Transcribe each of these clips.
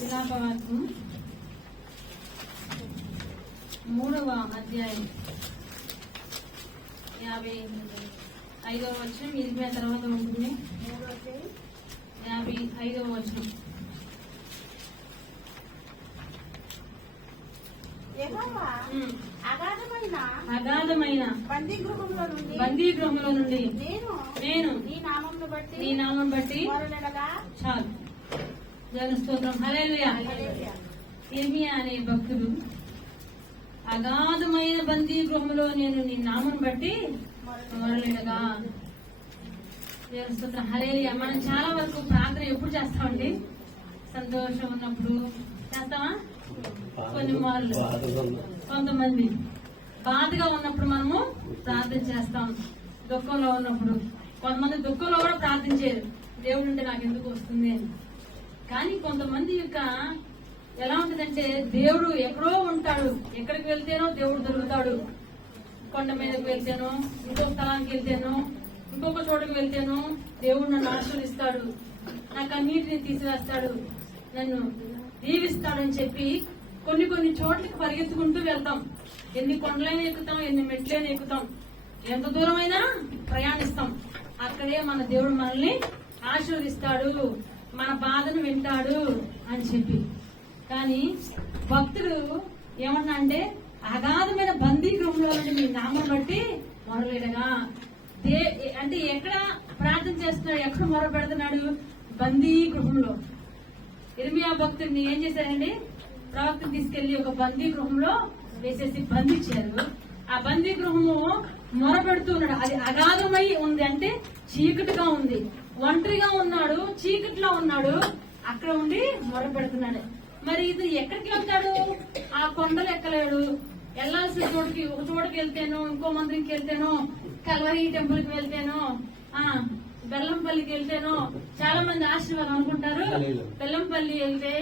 విలాపవాక్యం 3వ అధ్యాయం 55వ వచనం. ఇది తర్వాత ఉంటుంది. 55వ వచనం. అగాధమైన బందీగృహంలో నుండి నేను నీ నామం బట్టి చాలు. దేవుని స్తోత్రం. హల్లెలూయా. ఇర్మియా అనే భక్తుడు అగాధమైన బందీగృహంలో నేను నీ నామం బట్టి మొరలిడగా. దేవుని స్తోత్రం. హల్లెలూయా. మనం చాలా వరకు ప్రార్థన ఎప్పుడు చేస్తామండి? సంతోషం ఉన్నప్పుడు చేస్తామా? కొన్ని మార్లు. కొంతమంది బాధగా ఉన్నప్పుడు మనము ప్రార్థన చేస్తాం. దుఃఖంలో ఉన్నప్పుడు కొంతమంది దుఃఖంలో కూడా ప్రార్థించేది, దేవుడు ఉంటే నాకు ఎందుకు వస్తుంది అని. కానీ కొంతమంది యొక్క ఎలా ఉంటుందంటే, దేవుడు ఎక్కడో ఉంటాడు, ఎక్కడికి వెళ్తేనో దేవుడు దొరుకుతాడు. కొండ మీదకి వెళ్తేనో, ఇంకో స్థలానికి వెళ్తేనో, ఇంకొక చోటుకు వెళ్తేనో దేవుడు నన్ను ఆశీర్వదిస్తాడు, నాకు అన్నిటిని తీసివేస్తాడు, నన్ను దీవిస్తాడని చెప్పి కొన్ని చోట్లకి పరిగెత్తుకుంటూ వెళ్తాం. ఎన్ని కొండలైనా ఎక్కుతాం, ఎన్ని మెట్లైనా ఎక్కుతాం, ఎంత దూరమైనా ప్రయాణిస్తాం. అక్కడే మన దేవుడు మనల్ని ఆశీర్వదిస్తాడు, మన బాధను వింటాడు అని చెప్పి. కానీ భక్తుడు ఏమన్నా అంటే, అగాధమైన బందీగృహంలో నుండి మీ నామం బట్టి మొరలేడగా. అంటే ఎక్కడ ప్రార్థన చేస్తున్నాడు, ఎక్కడ మొర పెడుతున్నాడు? బందీగృహంలో. ఇర్మియా భక్తుడిని ఏం చేశారండి? ప్రవక్తను తీసుకెళ్లి ఒక బందీగృహంలో వేసేసి బంధించారు. ఆ బందీగృహము మొరపెడుతూ ఉన్నాడు. అది అగాధమై ఉంది, అంటే చీకటిగా ఉంది, ఒంటరిగా ఉన్నాడు, చీకటిలో ఉన్నాడు, అక్కడ ఉండి మొరపెడుతున్నాడు. మరి ఇది ఎక్కడికి వెళ్తాడు? ఆ కొండలు ఎక్కలేడు. వెళ్లాల్సిన చోటుకి, ఒక చోటుకి వెళ్తేనో, ఇంకో మందిరికి వెళ్తేనో, కల్వరి టెంపుల్ కి వెళ్తేనో, బెల్లంపల్లికి వెళ్తేనో చాలా మంది ఆశీర్వాదం అనుకుంటారు. బెల్లంపల్లి వెళ్తే,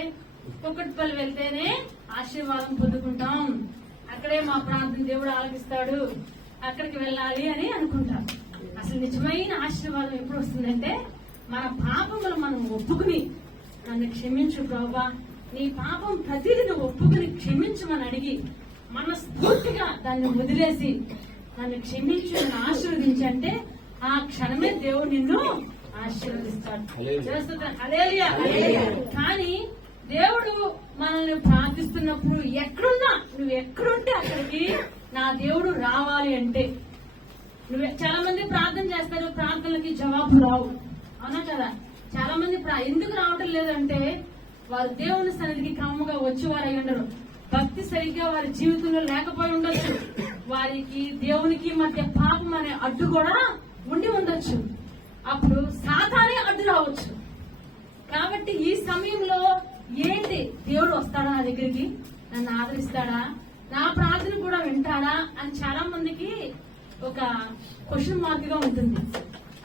కుక్కట్పల్లి వెళ్తేనే ఆశీర్వాదం పొందుకుంటాం, అక్కడే మా ప్రాంతం దేవుడు ఆలకిస్తాడు, అక్కడికి వెళ్ళాలి అని అనుకుంటాం. అసలు నిజమైన ఆశీర్వాదం ఎప్పుడు వస్తుందంటే, మన పాపములు మనం ఒప్పుకుని, నన్ను క్షమించు ప్రభువా, నీ పాపం ప్రతిదీ నువ్వు ఒప్పుకుని క్షమించమని అడిగి, మనస్ఫూర్తిగా దాన్ని వదిలేసి నన్ను క్షమించు, నన్ను ఆశీర్వదించంటే ఆ క్షణమే దేవుడు నిన్ను ఆశీర్వదిస్తాడు. హల్లెలూయా. కానీ దేవుడు మనల్ని ప్రార్థిస్తున్నప్పుడు ఎక్కడున్నా, నువ్వు ఎక్కడుంటే అక్కడికి నా దేవుడు రావాలి అంటే, చాలా మంది ప్రార్థన చేస్తారు, ప్రార్థనలకి జవాబు రావు, అవునా కదా? చాలా మంది ఎందుకు రావటం లేదంటే, వారు దేవుని సన్నిధికి క్రమంగా వచ్చేవారు అయి ఉండరు, భక్తి సరిగ్గా వారి జీవితంలో లేకపోయి ఉండొచ్చు, వారికి దేవునికి మధ్య పాపం అనే అడ్డు కూడా ఉండి ఉండొచ్చు, అప్పుడు సాతానే అడ్డు రావచ్చు. కాబట్టి ఈ సమయంలో ఏంటి, దేవుడు వస్తాడా నా దగ్గరికి, నన్ను ఆదరిస్తాడా, నా ప్రార్థన కూడా వింటాడా అని చాలా మందికి ఒక క్వశ్చన్ మార్క్ గా ఉంటుంది.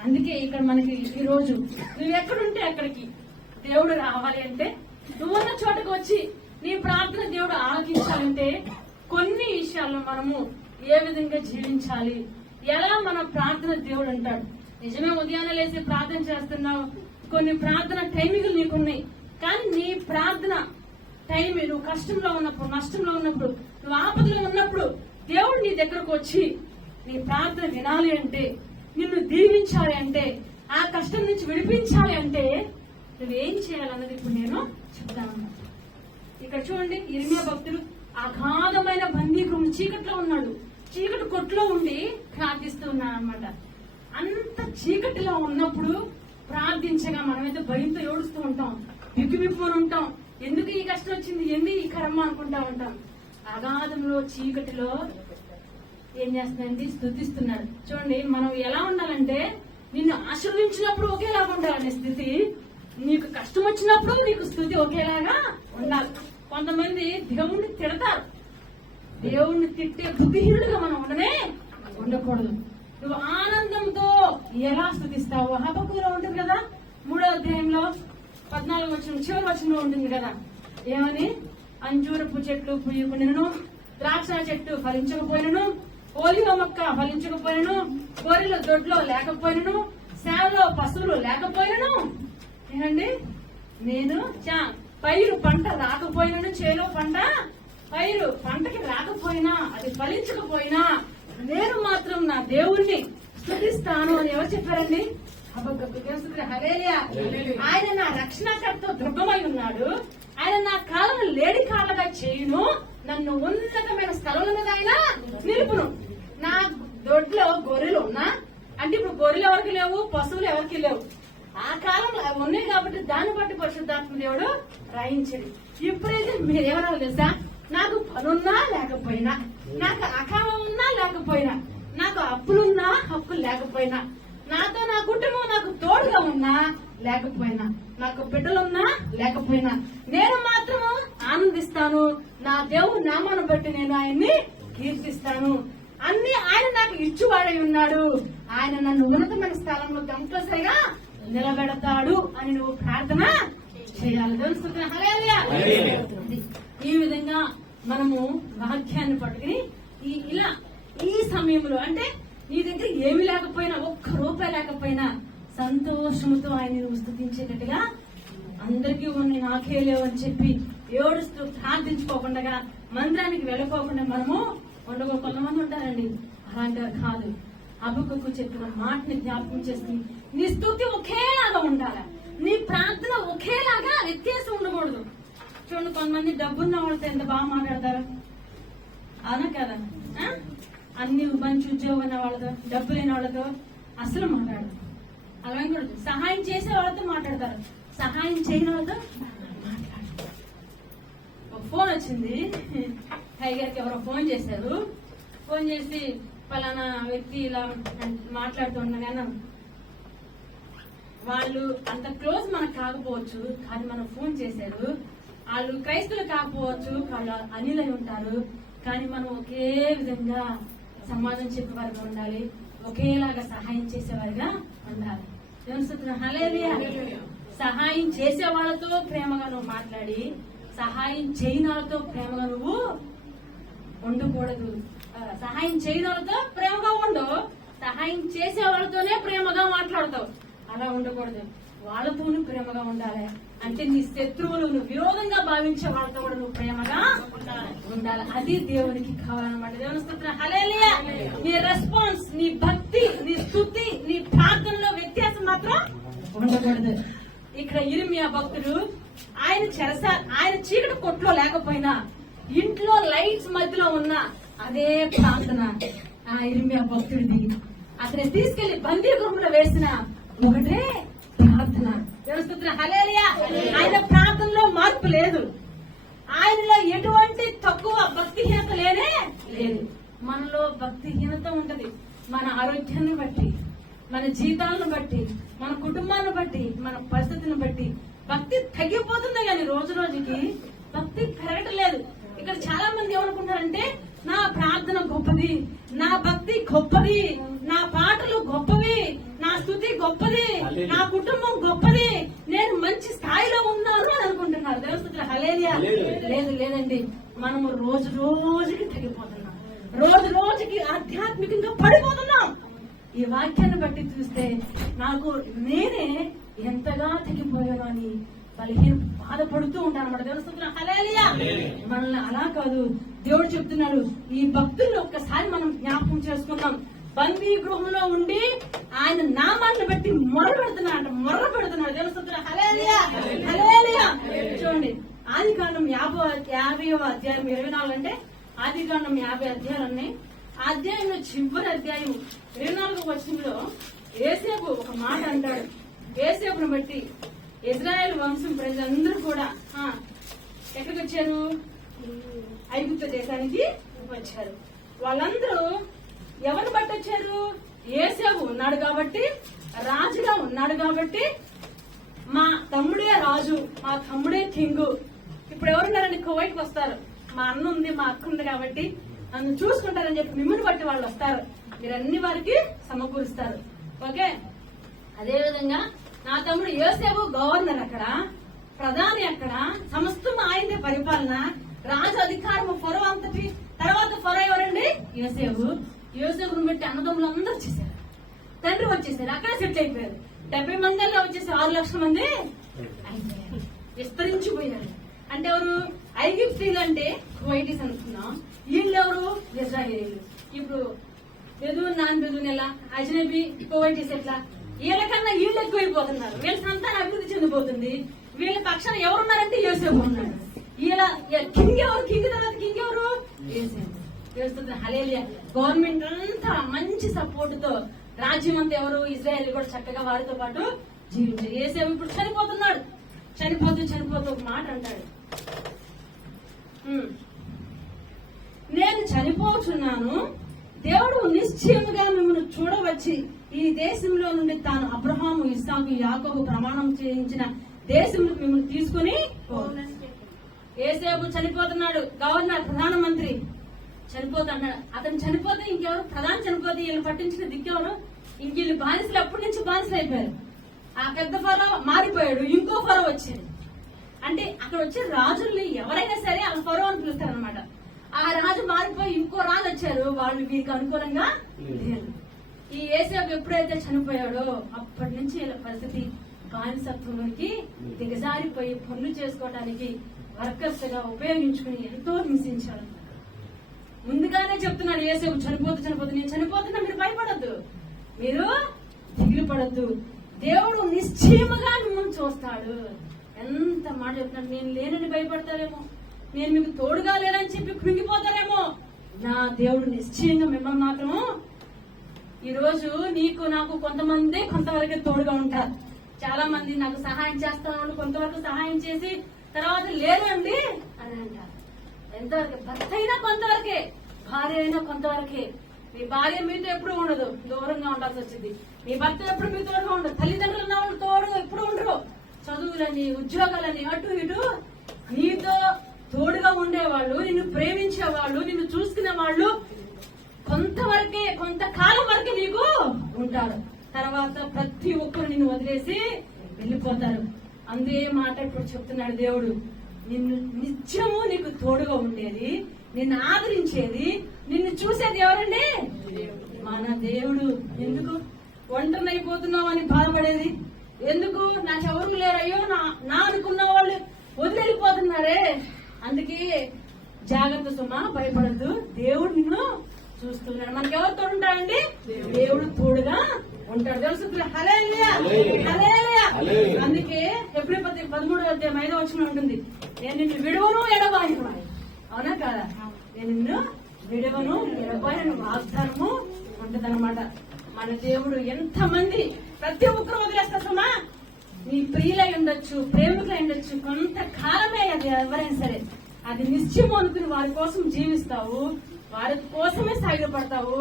అందుకే ఇక్కడ మనకి ఈ రోజు నువ్వు ఎక్కడుంటే అక్కడికి దేవుడు రావాలి అంటే, నువ్వున్న చోటకు వచ్చి నీ ప్రార్థన దేవుడు ఆలకించాలంటే కొన్ని విషయాల్లో మనము ఏ విధంగా జీవించాలి, ఎలా మన ప్రార్థన దేవుడు అంటాడు. నిజమే, ఉదయాన్నే లేసి ప్రార్థన చేస్తున్నావు, కొన్ని ప్రార్థన టైమింగ్లు నీకున్నాయి, కానీ నీ ప్రార్థన టైం నువ్వు కష్టంలో ఉన్నప్పుడు, నష్టంలో ఉన్నప్పుడు, నువ్వు ఆపదలో ఉన్నప్పుడు దేవుడు నీ దగ్గరకు వచ్చి నీ ప్రార్థన వినాలి అంటే, నిన్ను దీవించాలి అంటే, ఆ కష్టం నుంచి విడిపించాలి అంటే నువ్వేం చేయాలన్నది ఇప్పుడు నేను చెప్తాను. ఇక్కడ చూడండి, ఇర్మియా భక్తుడు అగాధమైన బందీగృహం, చీకట్లో ఉన్నాడు, చీకటి కొట్లో ఉండి ప్రార్థిస్తూ ఉన్నాడు అనమాట. అంత చీకటిలో ఉన్నప్పుడు ప్రార్థించగా మనమైతే భయంతో ఏడుస్తూ ఉంటాం, బిగ్గుబిప్పుని ఉంటాం, ఎందుకు ఈ కష్టం వచ్చింది, ఎందుకు ఈ కర్మ అనుకుంటా ఉంటాం. అగాధంలో చీకటిలో ఏం చేస్తున్నాయండి? స్తుతిస్తున్నాడు. చూడండి, మనం ఎలా ఉండాలంటే, నిన్ను ఆశీర్వదించినప్పుడు ఒకేలాగా ఉండాలనే స్థితి, నీకు కష్టం వచ్చినప్పుడు నీకు స్తుతి ఒకేలాగా ఉండాలి. కొంతమంది దేవుణ్ణి తిడతారు, దేవుణ్ణి తిట్టే బుద్ధిహీనులుగా మనం ఉండకూడదు. నువ్వు ఆనందంతో ఎలా స్తుతిస్తావు? హబక్కూలో ఉంటుంది కదా, 3వ అధ్యాయంలో 14వ వచనం చివరి వచనంలో ఉంటుంది కదా, ఏమని? అంజూరపు చెట్లు పూయకునిను, ద్రాక్ష చెట్టు ఫలించకపోయినను, ఓలివ మొక్క ఫలించకపోయినను, గొర్రెల దొడ్లో లేకపోయినను, సేవలో పశువులు లేకపోయినను, ఏమండి, నేను పైరు పంట రాకపోయినా, చేలో పంటకి రాకపోయినా, అది ఫలించకపోయినా నేను మాత్రం నా దేవుణ్ణి స్తుతిస్తాను అని ఎవరు చెప్పారండి? హల్లెలూయా. ఆయన నా రక్షణకర్త దుర్గమై ఉన్నాడు. ఆయన నా కాళ్ళను లేడి కాళ్ళగా చేయును, నన్ను ఉన్నతమైన స్థలం మీద ఆయన నిలుపును. నా దొడ్లో గొర్రెలు ఉన్నా అంటే ఇప్పుడు గొర్రెలు ఎవరికి లేవు, పశువులు ఎవరికి లేవు. ఆ కాలంలో ఉన్నాయి కాబట్టి దాన్ని బట్టి పరిశుద్ధాత్మ దేవుడు రాయించడు. ఇప్పుడైతే మీరేమన్నా తెలుసా? నాకు పనున్నా లేకపోయినా, నాకు అకాలం ఉన్నా లేకపోయినా, నాకు అప్పులున్నా హక్కులు లేకపోయినా, నాతో నా కుటుంబం నాకు తోడుగా ఉన్నా లేకపోయినా, నాకు బిడ్డలున్నా లేకపోయినా, నేను మాత్రం ఆనందిస్తాను. నా దేవుడు నామాన్ని బట్టి నేను ఆయన్ని కీర్తిస్తాను. అన్ని ఆయన నాకు ఇచ్చువాడై ఉన్నాడు. ఆయన నన్ను ఉన్నతమైన స్థలంలో కంపల్సరిగా నిలబెడతాడు అని నువ్వు ప్రార్థన చేయాలి. హల్లెలూయా. ఈ విధంగా మనము వాక్యాన్ని పట్టుకుని ఇలా ఈ సమయంలో అంటే నీ దగ్గర ఏమి లేకపోయినా, ఒక్క రూపాయి లేకపోయినా సంతోషంతో ఆయన నువ్వు స్తుతించేటట్టుగా, అందరికీ ఉన్నాయి నాకే లేవు అని చెప్పి ఏడుస్తూ ప్రార్థించుకోకుండా, మందిరానికి వెళ్ళిపోకుండా మనము ఉండగా కొంతమంది ఉంటారండి. అలాంటి కాదు. హబక్కూకు చెప్పిన మాటని జ్ఞాపకం చేసుకుని నీ స్తుతి ఒకేలాగా ఉండాలి, నీ ప్రార్థన ఒకేలాగా వ్యత్యాసం ఉండకూడదు. చూడండి, కొంతమంది డబ్బున్న వాళ్ళతో ఎంత బాగా మాట్లాడతారు, అవునా కదా? అన్ని మంచి ఉద్యోగం ఉన్న వాళ్ళతో, డబ్బు లేని వాళ్ళతో అసలు మాట్లాడదు. అలాగే కూడా సహాయం చేసే వాళ్ళతో మాట్లాడతారు, సహాయం చేయని వాళ్ళతో మాట్లాడతారు. ఒక ఫోన్ వచ్చింది, టైగర్కి ఎవరో ఫోన్ చేశారు. ఫోన్ చేసి పలానా వ్యక్తి ఇలా మాట్లాడుతున్నా, వాళ్ళు అంత క్లోజ్ మనకు కాకపోవచ్చు, కానీ మనం ఫోన్ చేశారు. వాళ్ళు క్రైస్తవులు కాకపోవచ్చు, వాళ్ళు అనిలై ఉంటారు, కానీ మనం ఒకే విధంగా సమాధానం చెప్పేవారుగా ఉండాలి, ఒకేలాగా సహాయం చేసేవారుగా ఉండాలి. హల్లెలూయా. సహాయం చేసే వాళ్ళతో ప్రేమగా నువ్వు మాట్లాడి, సహాయం చేయని వాళ్ళతో ప్రేమగా నువ్వు ఉండకూడదు. సహాయం చేయని వాళ్ళతో ప్రేమగా ఉండు, సహాయం చేసే వాళ్ళతోనే ప్రేమగా మాట్లాడతావు. అలా ఉండకూడదు, వాళ్ళతోనూ ప్రేమగా ఉండాలి. అంటే నీ శత్రువులు, నువ్వు విరోధంగా భావించే వాళ్ళతో కూడా నువ్వు ప్రేమగా ఉండాలి. అది దేవునికి కావాలన్నమాట. దేవుని స్తుతిన హల్లెలూయా. నీ రెస్పాన్స్, నీ భక్తి, నీ స్తుతి, నీ ప్రార్థనలో వ్యత్యాసం మాత్రం ఉండకూడదు. ఇక్కడ ఇర్మియా భక్తుడు ఆయన చీకటి కొట్లో లేకపోయినా, ఇంట్లో లైట్స్ మధ్యలో ఉన్న అదే ప్రార్థన ఆ ఇర్మియా భక్తుడిది. అతని తీసుకెళ్లి బందీ గృహంలో వేసిన ఒకటే ప్రార్థన. హల్లెలూయా. ఆయన ప్రార్థనలో మార్పు లేదు, ఆయనలో ఎటువంటి తక్కువ భక్తిహీనత లేనే లేదు. మనలో భక్తిహీనత ఉంటది, మన ఆరోగ్యాన్ని బట్టి, మన జీవితాలను బట్టి, మన కుటుంబాన్ని బట్టి, మన పరిస్థితిని బట్టి భక్తి తగ్గిపోతుంది. కానీ రోజు రోజుకి భక్తి పెరగట్లేదు. ఇక్కడ చాలా మంది ఏమనుకుంటారంటే నా ప్రార్థన గొప్పది, నా భక్తి గొప్పది, నా పాటలు గొప్పవి, నా స్తుతి గొప్పది, నా కుటుంబం గొప్పది, నేను మంచి స్థాయిలో ఉన్నాను అని అనుకుంటున్నారు. దేవస్థుతుల హల్లెలూయా. లేదండి, మనము రోజు రోజుకి తగ్గిపోతున్నాం, రోజు రోజుకి ఆధ్యాత్మికంగా పడిపోతున్నాం. ఈ వాక్యాన్ని బట్టి చూస్తే నాకు నేనే ఎంతగా తగ్గిపోయాను అని బాధపడుతూ ఉంటాను అన్నమాట. దేవస్థుతుల హల్లెలూయా. మనల్ని అలా కాదు, దేవుడు చెప్తున్నాడు. ఈ భక్తుల్ని ఒక్కసారి మనం జ్ఞాపకం చేసుకుందాం. బందీ గృహంలో ఉండి ఆయన నామాన్ని బట్టి మొర్ర పెడుతున్నాడు. దేవస్థుతుల హల్లెలూయా. హల్లెలూయా. చూడండి, ఆదికాండం 50వ అధ్యాయం 24 అంటే ఆదికాండం 50 అధ్యాయాలు ఉన్నాయి. ఆ అధ్యాయంలో చివరి అధ్యాయం 24వ వచనంలో యోసేపు ఒక మాట అంటాడు. యోసేపును బట్టి ఇజ్రాయెల్ వంశం ప్రజలందరూ కూడా ఎక్కడికి వచ్చారు? ఐగుప్తు దేశానికి వచ్చారు. వాళ్ళందరూ ఎవరిని బట్టి వచ్చారు? యోసేపు ఉన్నాడు కాబట్టి, రాజుగా ఉన్నాడు కాబట్టి, మా తమ్ముడే రాజు, మా తమ్ముడే కింగ్. ఇప్పుడు ఎవరున్నారండి? కువైట్కి వస్తారు. మా అన్న ఉంది, మా అక్క ఉంది కాబట్టి నన్ను చూసుకుంటారని చెప్పి మిమ్మల్ని బట్టి వాళ్ళు వస్తారు. మీరు అన్ని వారికి సమకూరుస్తారు. ఓకే, అదే విధంగా నా తమ్ముడు యోసేపు గవర్నర్, అక్కడ ప్రధాని, అక్కడ సమస్తం ఆయనే పరిపాలన, రాజు అధికారము ఫరో అంతటి. తర్వాత ఫరో ఎవరండి? యోసేపును బట్టి అన్నదమ్ములు అందరూ వచ్చేసారు, తండ్రి వచ్చేసారు, అక్కడ సెటిల్ అయిపోయారు. 70 మందిలో వచ్చేసి 6 లక్షల మంది అయిపోయారు. విస్తరించిపోయారు. అంటే ఎవరు? ఐగిప్తీయులు అంటే కువైటీస్ అనుకున్నాం, వీళ్ళు ఎవరు? ఇజ్రాయేలీలు. ఇప్పుడు బెదూన్ నాన్ బెదూన్ ఎలా, అజనబీ కువైటీస్ ఎట్లా, వీళ్ళకన్నా వీళ్ళు ఎక్కువైపోతున్నారు. వీళ్ళ సంతానం అభివృద్ధి చెందిపోతుంది. వీళ్ళ పక్షాన ఎవరున్నారంటే యోసేపు ఉన్నాడు. వీళ్ళ కింగ్ ఎవరు? కింగ్ తర్వాత కింగ్ ఎవరు? యోసేపు. హల్లెలూయా. గవర్నమెంట్ అంతా మంచి సపోర్ట్ తో రాజ్యం అంతా ఎవరు? ఇజ్రాయేల్ కూడా చక్కగా వారితో పాటు జీవించారు. యోసేపు ఇప్పుడు చనిపోతున్నాడు. చనిపోతూ ఒక మాట అంటాడు, నేను చనిపోతున్నాను, దేవుడు నిశ్చయముగా మిమ్మల్ని చూడవచ్చి ఈ దేశంలో నుండి తాను అబ్రహాము, ఇస్సాకు, యాకోబు ప్రమాణం చేయించిన దేశంలో మిమ్మల్ని తీసుకుని. యోసేపు చనిపోతున్నాడు. గవర్నర్, ప్రధానమంత్రి చనిపోతున్నాడు. అతను చనిపోతే ఇంకెవరు? ప్రధాని చనిపోతే వీళ్ళు పట్టించిన దిక్కెవరు? ఇంక వీళ్ళు బానిసలు ఎప్పటి నుంచి బానిసలు అయిపోయారు. ఆ పెద్ద ఫరో మారిపోయాడు, ఇంకో ఫరో వచ్చింది. అంటే అక్కడ వచ్చే రాజుల్ని ఎవరైనా సరే ఆ ఫరో అని పిలుస్తారు అనమాట. ఆ రాజు మారిపోయి ఇంకో రాజు వచ్చారు, వాళ్ళు వీరికి అనుకూలంగా లేరు. ఈ యోసేపు ఎప్పుడైతే చనిపోయాడో అప్పటి నుంచి వీళ్ళ పరిస్థితి బానిసత్వంలోకి దిగజారిపోయి పనులు చేసుకోవడానికి వర్కర్స్ గా ఉపయోగించుకుని ఎంతో హింసించాడు. ముందుగానే చెప్తున్నాడు యోసేపు, చనిపోతూ నేను చనిపోతున్నా, మీరు భయపడద్దు, మీరు దిగులు పడద్దు, దేవుడు నిశ్చయముగా మిమ్మల్ని చూస్తాడు. ఎంత మాట చెప్తున్నాడు. నేను లేనని భయపడతారేమో, నేను మీకు తోడుగా లేనని చెప్పి కృంగిపోతారేమో, నా దేవుడు నిశ్చయంగా మిమ్మల్ని మాత్రం ఈ రోజు నీకు నాకు కొంతవరకే తోడుగా ఉంటారు. చాలా మంది నాకు సహాయం చేస్తాను వాళ్ళు కొంతవరకు సహాయం చేసి తర్వాత లేదండి అని అంటారు. ఎంతవరకు? భర్త అయినా కొంతవరకే, భార్య అయినా కొంతవరకే. మీ భార్య మీతో ఎప్పుడు ఉండదు, దూరంగా ఉండాల్సి వచ్చింది. మీ భర్త ఎప్పుడు మీ తోడుగా ఉండదు. తల్లిదండ్రులు ఉన్న వాళ్ళు తోడుగా ఎప్పుడు ఉండరు. చదువులని, ఉద్యోగాలని, అటు ఇటు నీతో తోడుగా ఉండేవాళ్ళు, నిన్ను ప్రేమించేవాళ్ళు, నిన్ను చూసుకునే వాళ్ళు కొంతవరకే, కొంతకాలం వరకే నీకు ఉంటారు. తర్వాత ప్రతి ఒక్కరు నిన్ను వదిలేసి వెళ్ళిపోతారు. అందే మాట ఇప్పుడు చెప్తున్నాడు దేవుడు, నిన్ను నిత్యము నీకు తోడుగా ఉండేది, నిన్ను ఆదరించేది, నిన్ను చూసేది ఎవరండి? మన దేవుడు. ఎందుకు ఒంటరినైపోతున్నావు అని బాధపడేది? ఎందుకు? నాకెవరు లేరయ్యో నా అనుకున్న వాళ్ళు వదిలిపోతున్నారే. అందుకే జాగ్రత్త సుమా, భయపడద్దు, దేవుడు నిన్ను చూస్తున్నాడు. మనకి ఎవరు తోడుంటాడండి? దేవుడు తోడుగా ఉంటాడు. తెలుసు. హల్లెలూయా, హల్లెలూయా. అందుకే హెబ్రీ పత్రిక 13:5 ఉంటుంది, నేను నిన్ను విడువను ఎడబాయను. అవునా కాదా? నేను నిన్ను విడువను ఎడబాయను వాగ్దానము ఉంటదన్నమాట. మన దేవుడు ఎంతమంది ప్రతి ఒక్కరు వదిలేస్తారు సుమా. నీ ప్రియులై ఉండొచ్చు, ప్రేమికులై ఉండొచ్చు, కొంతకాలమే అది ఎవరైనా సరే, అది నిశ్చయం అనుకుని వారి కోసం జీవిస్తావు, వారి కోసమే సాగిపడతావు.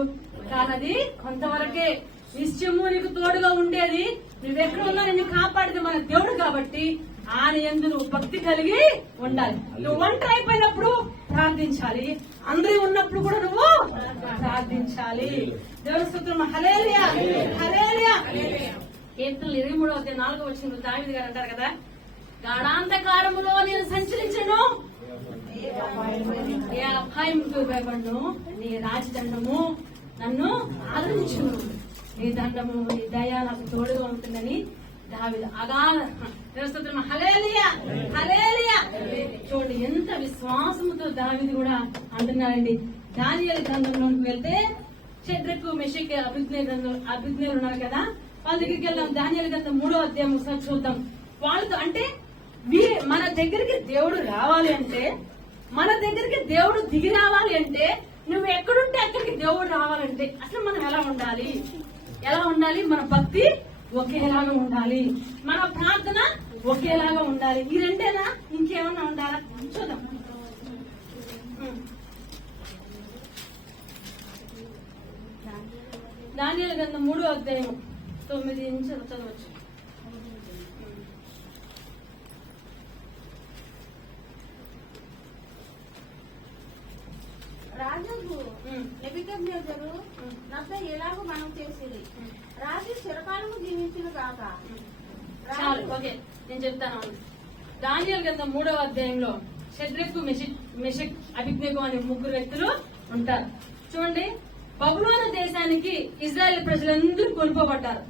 కానీ అది కొంతవరకే. నిశ్చయము నీకు తోడుగా ఉండేది, నువ్వెక్కడ ఉన్నా నిన్ను కాపాడేది మన దేవుడు కాబట్టి ఆయన యందు నువ్వు భక్తి కలిగి ఉండాలి. నువ్వు ఒంటరి అయిపోయినప్పుడు ప్రార్థించాలి, అందరూ ఉన్నప్పుడు కూడా నువ్వు ప్రార్థించాలి. దేవుని స్తోత్రం. హల్లెలూయా, హల్లెలూయా. కీర్తనలు 23:4 దావీదు గారు అంటారు కదా, గాఢాంధకారములో నేను సంచరించను, ఏ అపాయముకు భయపడను, నీ రాజదండము నన్ను ఆదరించును, నీ దండము నీ దయ నాకు తోడుగా ఉంటుందని దావీదు హల్లెలూయా, హల్లెలూయా. చూడండి ఎంత విశ్వాసముతో దావీదు కూడా అంటున్నారండి. దానియేలు గ్రంథంలోకి వెళ్తే షద్రకు, మెషకు, అబేద్నెగో ఉన్నారు కదా, వాళ్ళ దగ్గరికి వెళ్దాం. దానియేలు గ్రంథం 3వ అధ్యాయం ఒకసారి చూద్దాం. వాళ్ళతో అంటే మన దగ్గరికి దేవుడు రావాలి అంటే, మన దగ్గరికి దేవుడు దిగి రావాలి అంటే, నువ్వు ఎక్కడుంటే అక్కడికి దేవుడు రావాలంటే అసలు మనం ఎలా ఉండాలి? మన భక్తి ఒకేలాగా ఉండాలి, మన ప్రార్థన ఒకేలాగా ఉండాలి. ఈ రెండేనా? ఇంకేమన్నా ఉండాలా? చూద్దాం. దానియేలు గ్రంథం 3వ అధ్యాయం 9 నుంచి చదవచ్చు. రాజు నెబుకద్నెజరు నాతో ఎలాగో మనం చేసేది, రాజు చిరకాలము జీవించును గాక. చాలు, ఓకే, నేను చెప్తాను. దానియేలు గ్రంథం 3వ అధ్యాయంలో షద్రకు, మెషక్, అబేద్నెగో అనే 3 వ్యక్తులు ఉంటారు. చూడండి, బబులోను దేశానికి ఇజ్రాయెల్ ప్రజలందరూ కొనుక్కోబడ్డారు.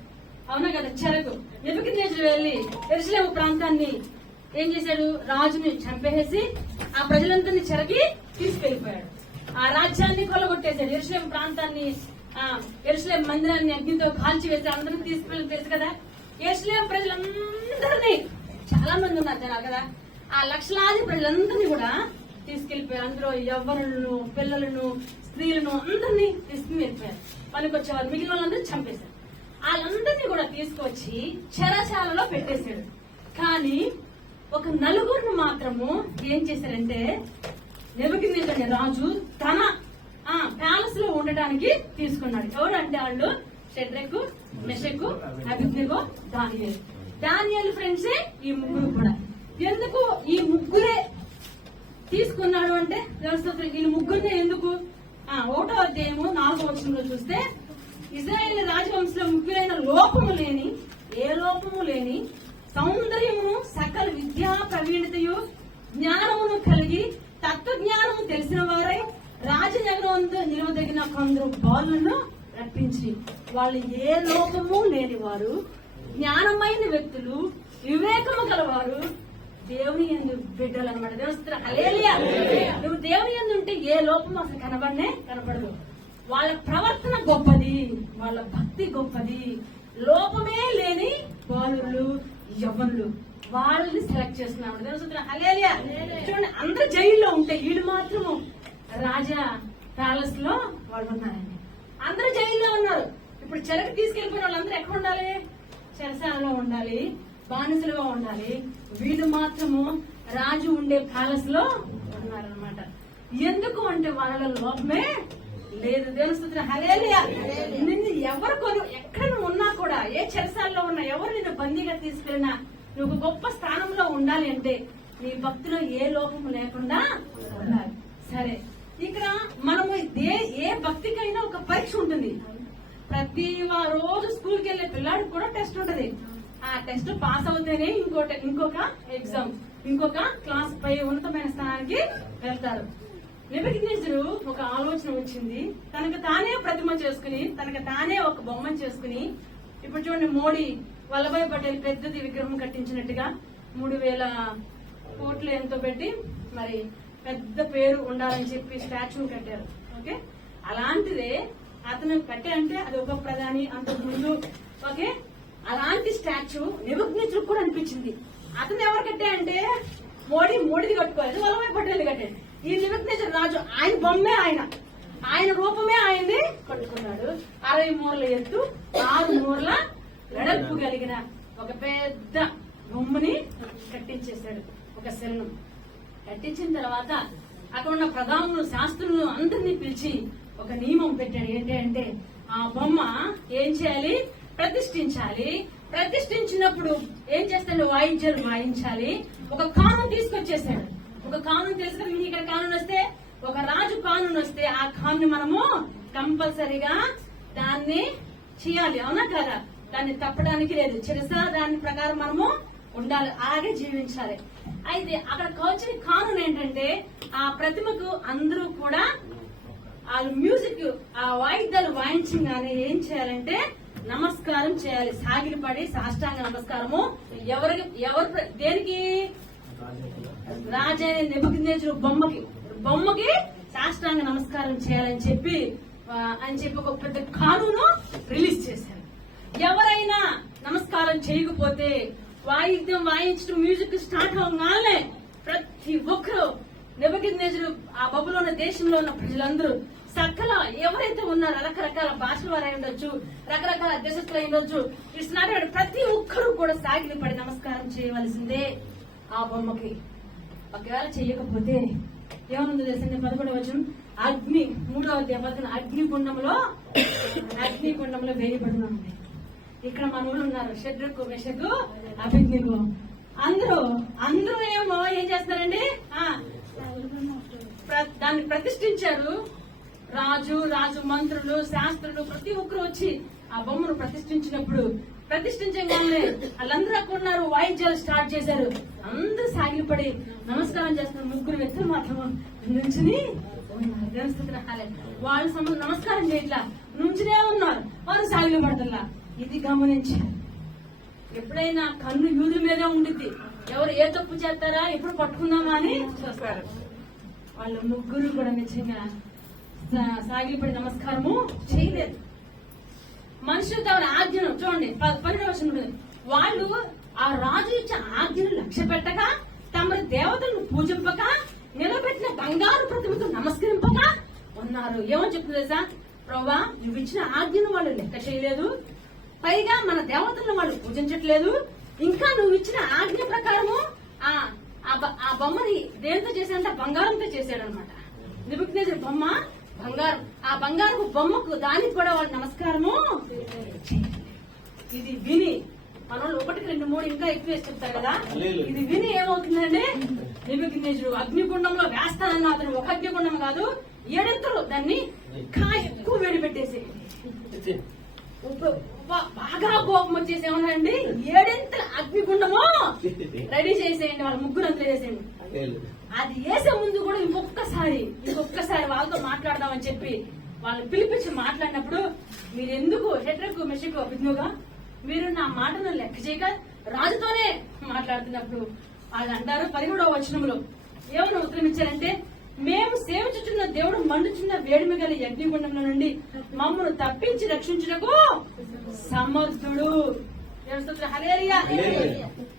అవునా కదా? చెరకు. నెబుకద్నెజరు వెళ్లి యెరూషలేము ప్రాంతాన్ని ఏం చేశాడు? రాజుని చంపేసి ఆ ప్రజలందరినీ చెరగి తీసుకెళ్లిపోయాడు. ఆ రాజ్యాన్ని కొల్లగొట్టేశాడు. యెరూషలేం ప్రాంతాన్ని, యెరూషలేం మందిరాన్ని అగ్నితో కాల్చివేసి అందరినీ తీసుకెళ్ళి తెలుసు కదా. యెరూషలేం ప్రజలందరినీ, చాలా మంది ఉన్నారు జనాలు కదా, ఆ లక్షలాది ప్రజలందరినీ కూడా తీసుకెళ్లిపోయారు. అందులో యవ్వనులను, పిల్లలను, స్త్రీలను అందరినీ తీసుకుని వెళ్ళిపోయారు. వాళ్ళకి వచ్చేవారు మిగిలిన వాళ్ళందరూ చంపేశారు. వాళ్ళందరినీ కూడా తీసుకొచ్చి చెరసాలలో పెట్టేశాడు. కానీ ఒక నలుగురిని మాత్రము ఏం చేశారంటే, నెబుకద్నెజరు రాజు తన ప్యాలెస్ లో ఉండడానికి తీసుకున్నాడు. ఎవరంటే వాళ్ళు షెడ్రకు, మెషకు, అబేద్నెగో, దానియేలు. దానియేలు ఫ్రెండ్సే ఈ ముగ్గురు కూడా. ఎందుకు ఈ ముగ్గురే తీసుకున్నాడు అంటే, ఈ ముగ్గురినే ఎందుకు? 1వ అధ్యాయము 4వ వచనంలో చూస్తే, ఇశ్రాయేలు రాజవంశంలో ముగ్గురైన లోపము లేని, ఏ లోపము లేని, సౌందర్యమును, సకల విద్యా ప్రవీణతయు, జ్ఞానమును కలిగి తత్వజ్ఞానము తెలిసిన వారై రాజనగరం నిలవదగిన కొందరు బాలులను రప్పించి, వాళ్ళు ఏ లోపము లేని వారు, జ్ఞానమైన వ్యక్తులు, వివేకము గలవారు, దేవుని యందు బిడ్డలు అనమాట. దేవుని హల్లెలూయా. నువ్వు దేవుని యందు ఉంటే ఏ లోపం అసలు కనబడదు. వాళ్ళ ప్రవర్తన గొప్పది, వాళ్ళ భక్తి గొప్పది. లోపమే లేని బాలులు, యవ్వనులు, వాళ్ళని సెలెక్ట్ చేస్తున్నాడు. దేవుని హల్లెలూయా. చూడండి, అందరు జైల్లో ఉంటే వీళ్ళు మాత్రము రాజా ప్యాలెస్ లో వాళ్ళు ఉన్నారండి. అందరూ జైల్లో ఉన్నారు. ఇప్పుడు చెరకు తీసుకెళ్లిపోయిన వాళ్ళందరూ ఎక్కడ ఉండాలి? చెరసాలలో ఉండాలి, బానిసలుగా ఉండాలి. వీళ్ళు మాత్రము రాజు ఉండే ప్యాలెస్ లో ఉన్నారనమాట. ఎందుకు అంటే వాళ్ళ లోపమే లేదు. దేవుని హల్లెలూయా. నిన్ను ఎవరు ఎక్కడ నువ్వు ఉన్నా కూడా, ఏ చెరసాలలో ఉన్నా, ఎవరు నిన్ను బందీగా తీసుకెళ్ళినా, నువ్వు గొప్ప స్థానంలో ఉండాలి అంటే నీ భక్తిలో ఏ లోపము లేకుండా ఉండాలి. సరే, ఇక్కడ మనము ఏ భక్తికైనా ఒక పరీక్ష ఉంటుంది. ప్రతి రోజు స్కూల్కి వెళ్లే పిల్లాడికి కూడా టెస్ట్ ఉంటుంది. ఆ టెస్ట్ పాస్ అవుతేనే ఇంకొక ఎగ్జామ్, ఇంకొక క్లాస్ పై ఉన్నతమైన స్థానానికి వెళ్తారు. నెబుకద్నెజరు ఒక ఆలోచన వచ్చింది. తనకు తానే ప్రతిమ చేసుకుని, తనకు తానే ఒక బొమ్మను చేసుకుని, ఇప్పుడు చూడండి, మోడీ వల్లభాయ్ పటేల్ పెద్దది విగ్రహం కట్టించినట్టుగా 3000 కోట్లు ఎంతో పెట్టి మరి పెద్ద పేరు ఉండాలని చెప్పి స్టాచ్యూ కట్టారు. ఓకే, అలాంటిదే అతను కట్టే అంటే అది ఒక ప్రధాని అంతకు ముందు. ఓకే, అలాంటి స్టాచ్యూ నెబుకద్నెజరుకు కూడా అనిపించింది. అతను ఎవరు కట్టాయంటే మోడీది కట్టుకోలేదు, వల్లభాయ్ పటేల్ కట్టాడు. ఈ నెబుకద్నెజరు రాజు ఆయన బొమ్మే, ఆయన రూపమే ఆయన్ని కట్టుకున్నాడు. 60 మూరల ఎత్తు, 6 మూరల వెడల్పు కలిగిన ఒక పెద్ద బొమ్మని కట్టించేశాడు. ఒక శరణం కట్టించిన తర్వాత అక్కడ ఉన్న ప్రధానులు, శాస్త్రులను అందరినీ పిలిచి ఒక నియమం పెట్టాడు. ఏంటి అంటే, ఆ బొమ్మ ఏం చేయాలి? ప్రతిష్ఠించాలి. ప్రతిష్ఠించినప్పుడు ఏం చేస్తాడు? వాయిద్యాలు వాయించాలి. ఒక కానూన్ తీసుకొచ్చేసాడు. ఒక కానూన్ తెలుసుకుని, మీకు ఇక్కడ కానూన్ వస్తే, ఒక రాజు కానూన్ వస్తే ఆ కానూన్ మనము కంపల్సరిగా దాన్ని చేయాలి. అవునా కదా? దాన్ని తప్పడానికి లేదు. చిరసా దాని ప్రకారం మనము ఉండాలి, అలాగే జీవించాలి. అయితే అక్కడ వచ్చిన కానూన్ ఏంటంటే, ఆ ప్రతిమకు అందరూ కూడా ఆ మ్యూజిక్, ఆ వాయిద్యాలు వాయించగానే ఏం చేయాలంటే నమస్కారం చేయాలి. సాగిలపడి సాష్టాంగ నమస్కారము. ఎవరు దేనికి? రాజైన నెబుకద్నెజరు బొమ్మకి సాష్టాంగ నమస్కారం చేయాలని చెప్పి ఒక పెద్ద కానూను రిలీజ్ చేశారు. ఎవరైనా నమస్కారం చేయకపోతే, వాయిద్యం వాయించడం, మ్యూజిక్ స్టార్ట్ అవగానే ప్రతి ఒక్కరు నెబుకద్నెజరు ఆ బబులోను దేశంలో ఉన్న ప్రజలందరూ సకల ఎవరైతే ఉన్నారో రకరకాల భాషల వారు అయి ఉండొచ్చు, రకరకాల దేశస్తులు అయి ఉండొచ్చు, ఇట్స్ నాట్ ప్రతి ఒక్కరు కూడా సాగిలపడి నమస్కారం చేయవలసిందే ఆ బొమ్మకి. ఒకవేళ చేయకపోతే ఏమనుందో తెలుసండి? 11వ వచనం, అగ్ని 3వ అధ్యాయం అగ్నిగుండంలో వేయబడిన. ఇక్కడ మన ఊళ్ళు ఉన్నారు, షెడ్రకు, మెషకు, అబేద్నెగో. అందరూ ఏం చేస్తారండి? దాన్ని ప్రతిష్ఠించారు. రాజు మంత్రులు, శాస్త్రులు ప్రతి ఒక్కరు వచ్చి ఆ బొమ్మను ప్రతిష్ఠించగానే వాళ్ళందరూ అక్కడ ఉన్నారు. వాయిద్యాలు స్టార్ట్ చేశారు. అందరూ సాగిలపడి నమస్కారం చేస్తున్నారు. 3 వ్యక్తులు మాత్రం నుంచుని వాళ్ళు నమస్కారం చేయట్లా, నుంచునే ఉన్నారు. వారు సాగిలపడుతున్నా. ఇది గమనించారు. ఎప్పుడైనా కన్ను యూదుల మీదే ఉండిద్ది, ఎవరు ఏ తప్పు చేస్తారా ఎప్పుడు పట్టుకుందామా అని చూస్తారు. వాళ్ళు ముగ్గురు కూడా నిజంగా సాగిపడి నమస్కారము చేయలేదు. మనుషులు తమ ఆజ్ఞను చూడండి 12వ వచనంలో వాళ్ళు ఆ రాజు ఇచ్చే ఆజ్ఞను లక్ష్య పెట్టక తమ దేవతలను పూజింపక నిలబెట్టిన బంగారు ప్రతిమకు నమస్కరింపక ఉన్నారు. ఏమని చెప్తుంది సార్? ప్రభువా, నువ్వు ఇచ్చిన ఆజ్ఞను వాళ్ళు లెక్క చేయలేదు, పైగా మన దేవతలను వాళ్ళు పూజించట్లేదు, ఇంకా నువ్వు ఇచ్చిన ఆజ్ఞ ప్రకారము ఆ బొమ్మని దేనితో చేశాడంటే బంగారంతో చేశాడు అనమాట. నెబుకద్నెజరు బొమ్మ బంగారం, ఆ బంగారపు బొమ్మకు దానికి కూడా వాళ్ళు నమస్కారము. ఇది విని మనోళ్ళు 1, 2, 3 ఇంకా ఎక్కువ వేసి చెప్తారు కదా. ఇది విని ఏమవుతుందంటే నెబుకద్నెజరు అగ్నిగుండంలో వేస్తానన్న అతను ఒక అగ్నిగుండం కాదు 7 దాన్ని ఇంకా ఎక్కువ వేడి పెట్టేసి బాగా కోపం వచ్చేసి ఏమన్నారండి 7 అగ్నిగుండము రెడీ చేసేయండి, వాళ్ళ ముగ్గురు అంతా చేసేయండి. అది వేసే ముందు కూడా ఇంకొకసారి వాళ్ళతో మాట్లాడదామని చెప్పి వాళ్ళు పిలిపించి మాట్లాడినప్పుడు మీరు ఎందుకు షడ్రకు మెషకు అభిజ్ఞగా మీరు నా మాటను లెక్క చేయక రాజుతోనే మాట్లాడుతున్నప్పుడు వాళ్ళు అంటారు 17వ వచనంలో ఏమన్నా ఉత్తరం ఇచ్చారంటే, మేము సేవించుచున్న దేవుడు మండుచున్న వేడిమి గల అగ్నిగుండంలో నుండి మమ్మల్ని తప్పించి రక్షించుటకు సమర్థుడు. హల్లెలూయా.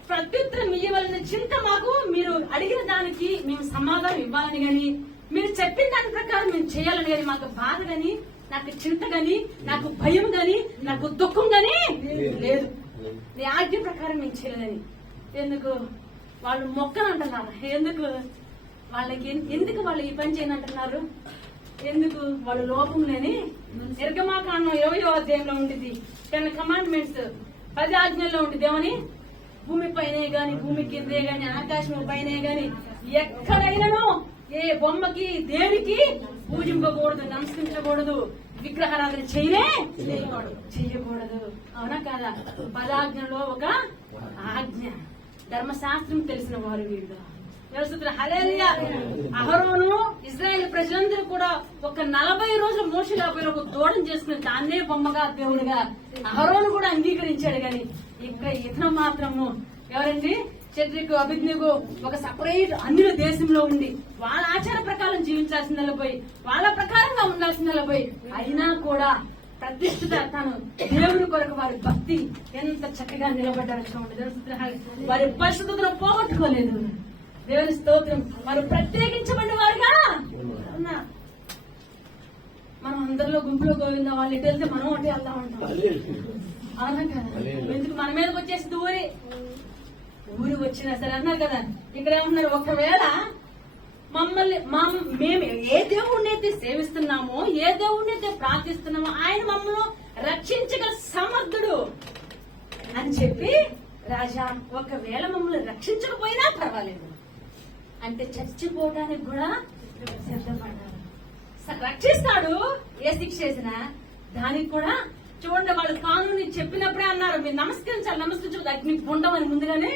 ప్రత్యుత్తరం ఇవ్వాలన్న చింత మాకు, మీరు అడిగిన దానికి మేము సమాధానం ఇవ్వాలని గాని, మీరు చెప్పిన దాని ప్రకారం మేము చేయాలని గాని మాకు బాధ గాని, నాకు చింత గాని, నాకు భయం గాని, నాకు దుఃఖం గాని లేదు. నీ ఆజ్ఞ ప్రకారం మేము చేయాలని. ఎందుకు వాళ్ళు మొక్కను అంటున్నారు? ఎందుకు వాళ్ళు ఈ పని చేయనంటున్నారు? ఎందుకు వాళ్ళు లోపం లేని నిర్గమాకాండం 20వ అధ్యాయంలో ఉండింది 10 కమాండ్మెంట్స్ 10 ఆజ్ఞల్లో ఉండింది. ఏమని? భూమి పైనే గాని, భూమి కిందే గాని, ఆకాశం పైనే గాని ఎక్కడైనాను ఏ బొమ్మకి దేనికి పూజింపకూడదు, నమస్కరించకూడదు, విగ్రహారాధన చేయకూడదు. అవునా కాదా? 10 ఆజ్ఞలో ఒక ఆజ్ఞ. ధర్మశాస్త్రం తెలిసిన వారు వీళ్ళు. హల్లెలూయా. అహరోను ఇశ్రాయేలు ప్రజలందరూ కూడా ఒక 40 రోజులు మోషే ఒక దూడం చేసుకుని దాన్నే బొమ్మగా దేవుడిగా అహరోను కూడా అంగీకరించాడు. గాని ఇక్కడ ఇతను మాత్రము ఎవరండి? షడ్రకు అభిజ్ఞకు ఒక సపరేట్ అన్యుల దేశంలో ఉండి వాళ్ళ ఆచార ప్రకారం జీవించాల్సిందలో పోయి, వాళ్ళ ప్రకారంగా ఉండాల్సిందలో పోయి, అయినా కూడా ప్రతిష్ఠిత తను దేవుని కొరకు వారి భక్తి ఎంత చక్కగా నిలబడ్డారు చూడండి. వారి పరిశుద్ధతను పోగొట్టుకోలేదు. దేవుని స్తోత్రం. వారు ప్రత్యేకించబడిన వారుగా ఉన్నారు. మనం అందరిలో గుంపులో గోవిందా వాళ్ళు ఎటు వెళ్తే మనం ఒకటి వెళ్తా ఉంటాం. అవునా కదా? ఎందుకు మన మీదకి వచ్చేసి ఊరు వచ్చినా సరే అన్నారు కదా. ఇక్కడ ఏమన్నారు? ఒకవేళ మేము ఏ దేవుణ్ణి అయితే సేవిస్తున్నామో, ఏ దేవుణ్ణి అయితే ప్రార్థిస్తున్నామో ఆయన మమ్మల్ని రక్షించగల సమర్థుడు అని చెప్పి రాజా ఒకవేళ మమ్మల్ని రక్షించకపోయినా పర్వాలేదు అంటే చచ్చిపోవడానికి కూడా సిద్ధపడ్డాడు. రక్షిస్తాడు. ఏ శిక్ష చేసినా దానికి కూడా చూడండి. వాళ్ళు కానూని చెప్పినప్పుడే అన్నారు మీరు నమస్కరించదు అగ్ని ఉండమని ముందుగానే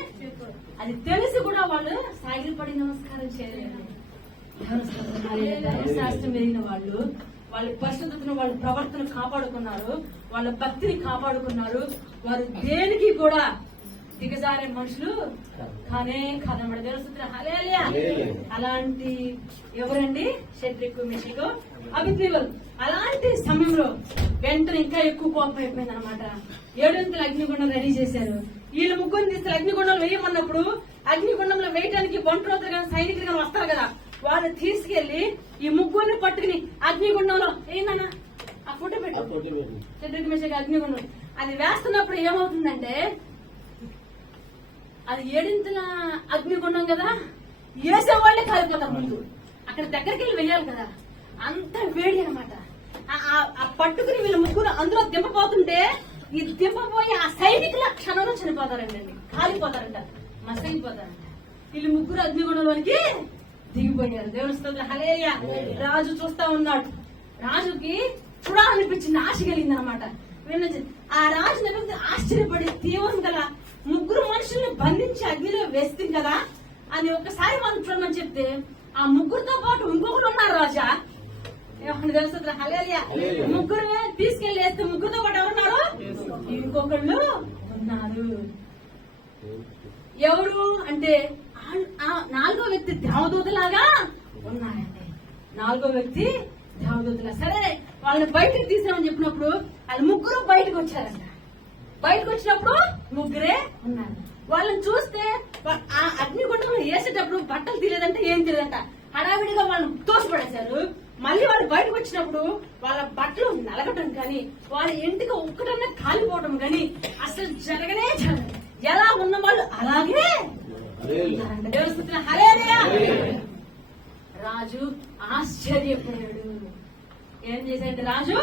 అది తెలిసి కూడా వాళ్ళు సాగిలపడి నమస్కారం చేయలేదు. శాస్త్రం పెరిగిన వాళ్ళు వాళ్ళ పరిశుద్ధతను, వాళ్ళ ప్రవర్తన కాపాడుకున్నారు, వాళ్ళ భక్తిని కాపాడుకున్నారు. వారు దేనికి కూడా దిగజారే మనుషులు కానే కాదన్నమాట. తెలుస్తుంది. హల్లెలూయా. అలాంటి ఎవరండి? షడ్రకు మెషకు అభిజ్ఞలు. అలాంటి సమయంలో వెంటనే ఇంకా ఎక్కువ కోపం అయిపోయింది అనమాట. 7 అగ్నిగుండం రెడీ చేశారు. వీళ్ళు ముగ్గురిని తీసుకెళ్ళి అగ్నిగుండంలో వేయమన్నప్పుడు అగ్నిగుండంలో వేయడానికి బంట్రోతులు కానీ సైనికులు కానీ వస్తారు కదా, వాళ్ళు తీసుకెళ్లి ఈ ముగ్గురిని పట్టుకుని అగ్నిగుండంలో ఏందన్నా ఆ ఫోటో పెట్టు. షడ్రకు మెషకు అగ్నిగుండం అది వేస్తున్నప్పుడు ఏమవుతుందంటే అది 7 అగ్నిగుండం కదా, వేసేవాళ్లే కాలిపోతారు. ముందు అక్కడ దగ్గరికి వెళ్ళి వెయ్యాలి కదా, అంత వేడి అనమాట. ఆ పట్టుకుని వీళ్ళ ముగ్గురు అందులో దింపబోతుంటే ఈ దింపబోయి ఆ సైనికుల క్షణంలో చనిపోతారండి, కాలిపోతారంట, మసైపోతారంట. వీళ్ళు ముగ్గురు అగ్నిగుండంలోనికి దిగిపోయారు. దేవుని స్తోత్రం. హల్లెలూయా. రాజు చూస్తా ఉన్నాడు. రాజుకి చూడాలనిపించింది, ఆశ కలిగింది అనమాట. ఆ రాజు ఆశ్చర్యపడి తీవ్రం గల ముగ్గురు మనుషుల్ని బంధించి అగ్నిలో వేస్తుంది కదా అని ఒక్కసారి మనం చూడమని చెప్తే ఆ ముగ్గురుతో పాటు ఇంకొకరు ఉన్నారు. రాజా తెలుసు. హల్లెలూయా. ముగ్గురు తీసుకెళ్లి వేస్తే ముగ్గురుతో పాటు ఎవరున్నారు? ఇంకొకళ్ళు ఉన్నారు. ఎవరు అంటే ఆ నాలుగో వ్యక్తి దేవదూతలాగా ఉన్నారండి. నాలుగో వ్యక్తి దేవదూతలా. సరే వాళ్ళని బయటకు తీసామని చెప్పినప్పుడు వాళ్ళు ముగ్గురు బయటకు వచ్చారంట. బయటకు వచ్చినప్పుడు ముగ్గురే ఉన్నారు. వాళ్ళని చూస్తే ఆ అగ్నిగుండంలో వేసేటప్పుడు బట్టలు తీయలేదంటే ఏం తెలియదంట. హడావిడిగా వాళ్ళని తోసిపడేశారు. మళ్ళీ వాళ్ళు బయటకు వచ్చినప్పుడు వాళ్ళ బట్టలు నలగటం కానీ వాళ్ళ ఇంటికి ఒక్కటన్నా కాలిపోవడం కానీ అసలు జరగనే జరగదు. ఎలా ఉన్న వాళ్ళు అలాగే ఉన్నారంట. దేవుని స్తుతిని హల్లెలూయా. రాజు ఆశ్చర్యపోయాడు. ఏం చేశాడు రాజు?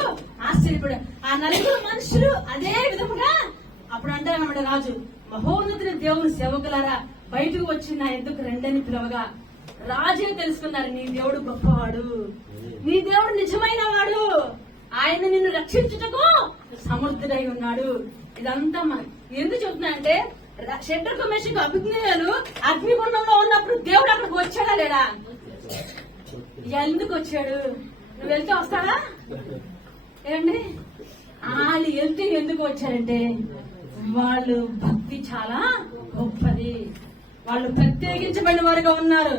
ఆశ్చర్యపోయాడు. ఆ నలుగురు మనుషులు అదే విధముగా అప్పుడు అంటారన్నమాట రాజు, మహోన్నతుని దేవుని సేవకులారా బయటకు వచ్చి నా ఎందుకు రెండని పిలవగా రాజే తెలుసుకున్నారు, నీ దేవుడు గొప్పవాడు, నీ దేవుడు నిజమైన వాడు, ఆయన నిన్ను రక్షించుటకు సమర్థుడై ఉన్నాడు. ఇదంతా ఎందుకు చెప్తున్నానంటే షడ్రకు మెషకు అభిజ్ఞాలు అగ్నిగుండంలో ఉన్నప్పుడు దేవుడు అక్కడికి వచ్చాడా లేడా? ఎందుకు వచ్చాడు? నువ్వు వెళ్తే వస్తాడా? ఏమండి వాళ్ళు వెళ్తే ఎందుకు వచ్చారంటే వాళ్ళు భక్తి చాలా గొప్పది, వాళ్ళు ప్రత్యేకించబడిన వారుగా ఉన్నారు,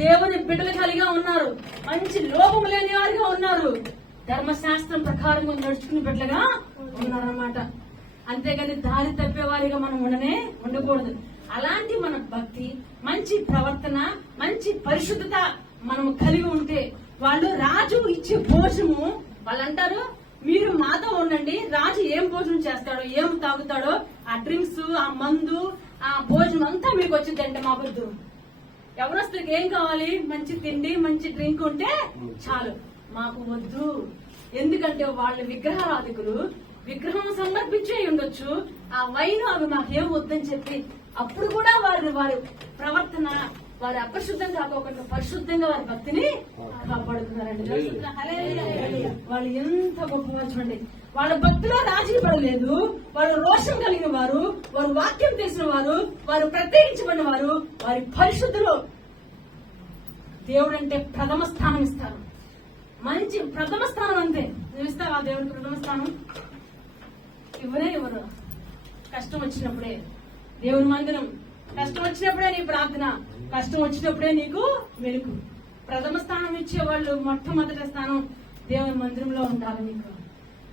దేవుని బిడ్డలు కలిగా ఉన్నారు, మంచి లోపం లేని వారుగా ఉన్నారు, ధర్మశాస్త్రం ప్రకారం నడుచుకునే బిడ్డలుగా ఉన్నారన్నమాట. అంతేగాని దారి తప్పేవారిగా మనం ఉండకూడదు. అలాంటి మన భక్తి, మంచి ప్రవర్తన, మంచి పరిశుద్ధత మనం కలిగి ఉంటే వాళ్ళు రాజు ఇచ్చే భోజనము వాళ్ళు అంటారు, మీరు మాతో ఉండండి, రాజు ఏం భోజనం చేస్తాడో ఏం తాగుతాడో ఆ డ్రింక్స్ ఆ మందు ఆ భోజనం అంతా మీకు వచ్చిందంటే మా వద్దు. ఎవరొస్తుకి ఏం కావాలి? మంచి తిండి మంచి డ్రింక్ ఉంటే చాలు, మాకు వద్దు. ఎందుకంటే వాళ్ళు విగ్రహారాధికులు, విగ్రహం సమర్పించే ఉండొచ్చు, ఆ వైన్ అవి మాకేం వద్దని చెప్పి అప్పుడు కూడా వారి ప్రవర్తన వారి అపరిశుద్ధం కాకోకుండా పరిశుద్ధంగా వారి భక్తిని కాపాడుతున్నారండి. వాళ్ళు ఎంత గొప్పవారు చూడండి. వాళ్ళ భక్తిలో రాజీ పడలేదు, వాళ్ళు రోషం కలిగిన వారు, వారు వాక్యం తెలిసిన వారు, వారు ప్రత్యేకించబడిన వారు, వారి పరిశుద్ధులు. దేవుడు అంటే ప్రథమ స్థానం ఇస్తారు, మంచి ప్రథమ స్థానం. అంతే నువ్వు ఇస్తావా దేవుడికి ప్రథమ స్థానం? ఇవ్వరు. కష్టం వచ్చినప్పుడే దేవుని మందిరం, కష్టం వచ్చినప్పుడే నీ ప్రార్థన, కష్టం వచ్చినప్పుడే నీకు వెలుగు. ప్రథమ స్థానం ఇచ్చేవాళ్ళు మొట్టమొదటి స్థానం దేవుని మందిరంలో ఉండాలి. నీకు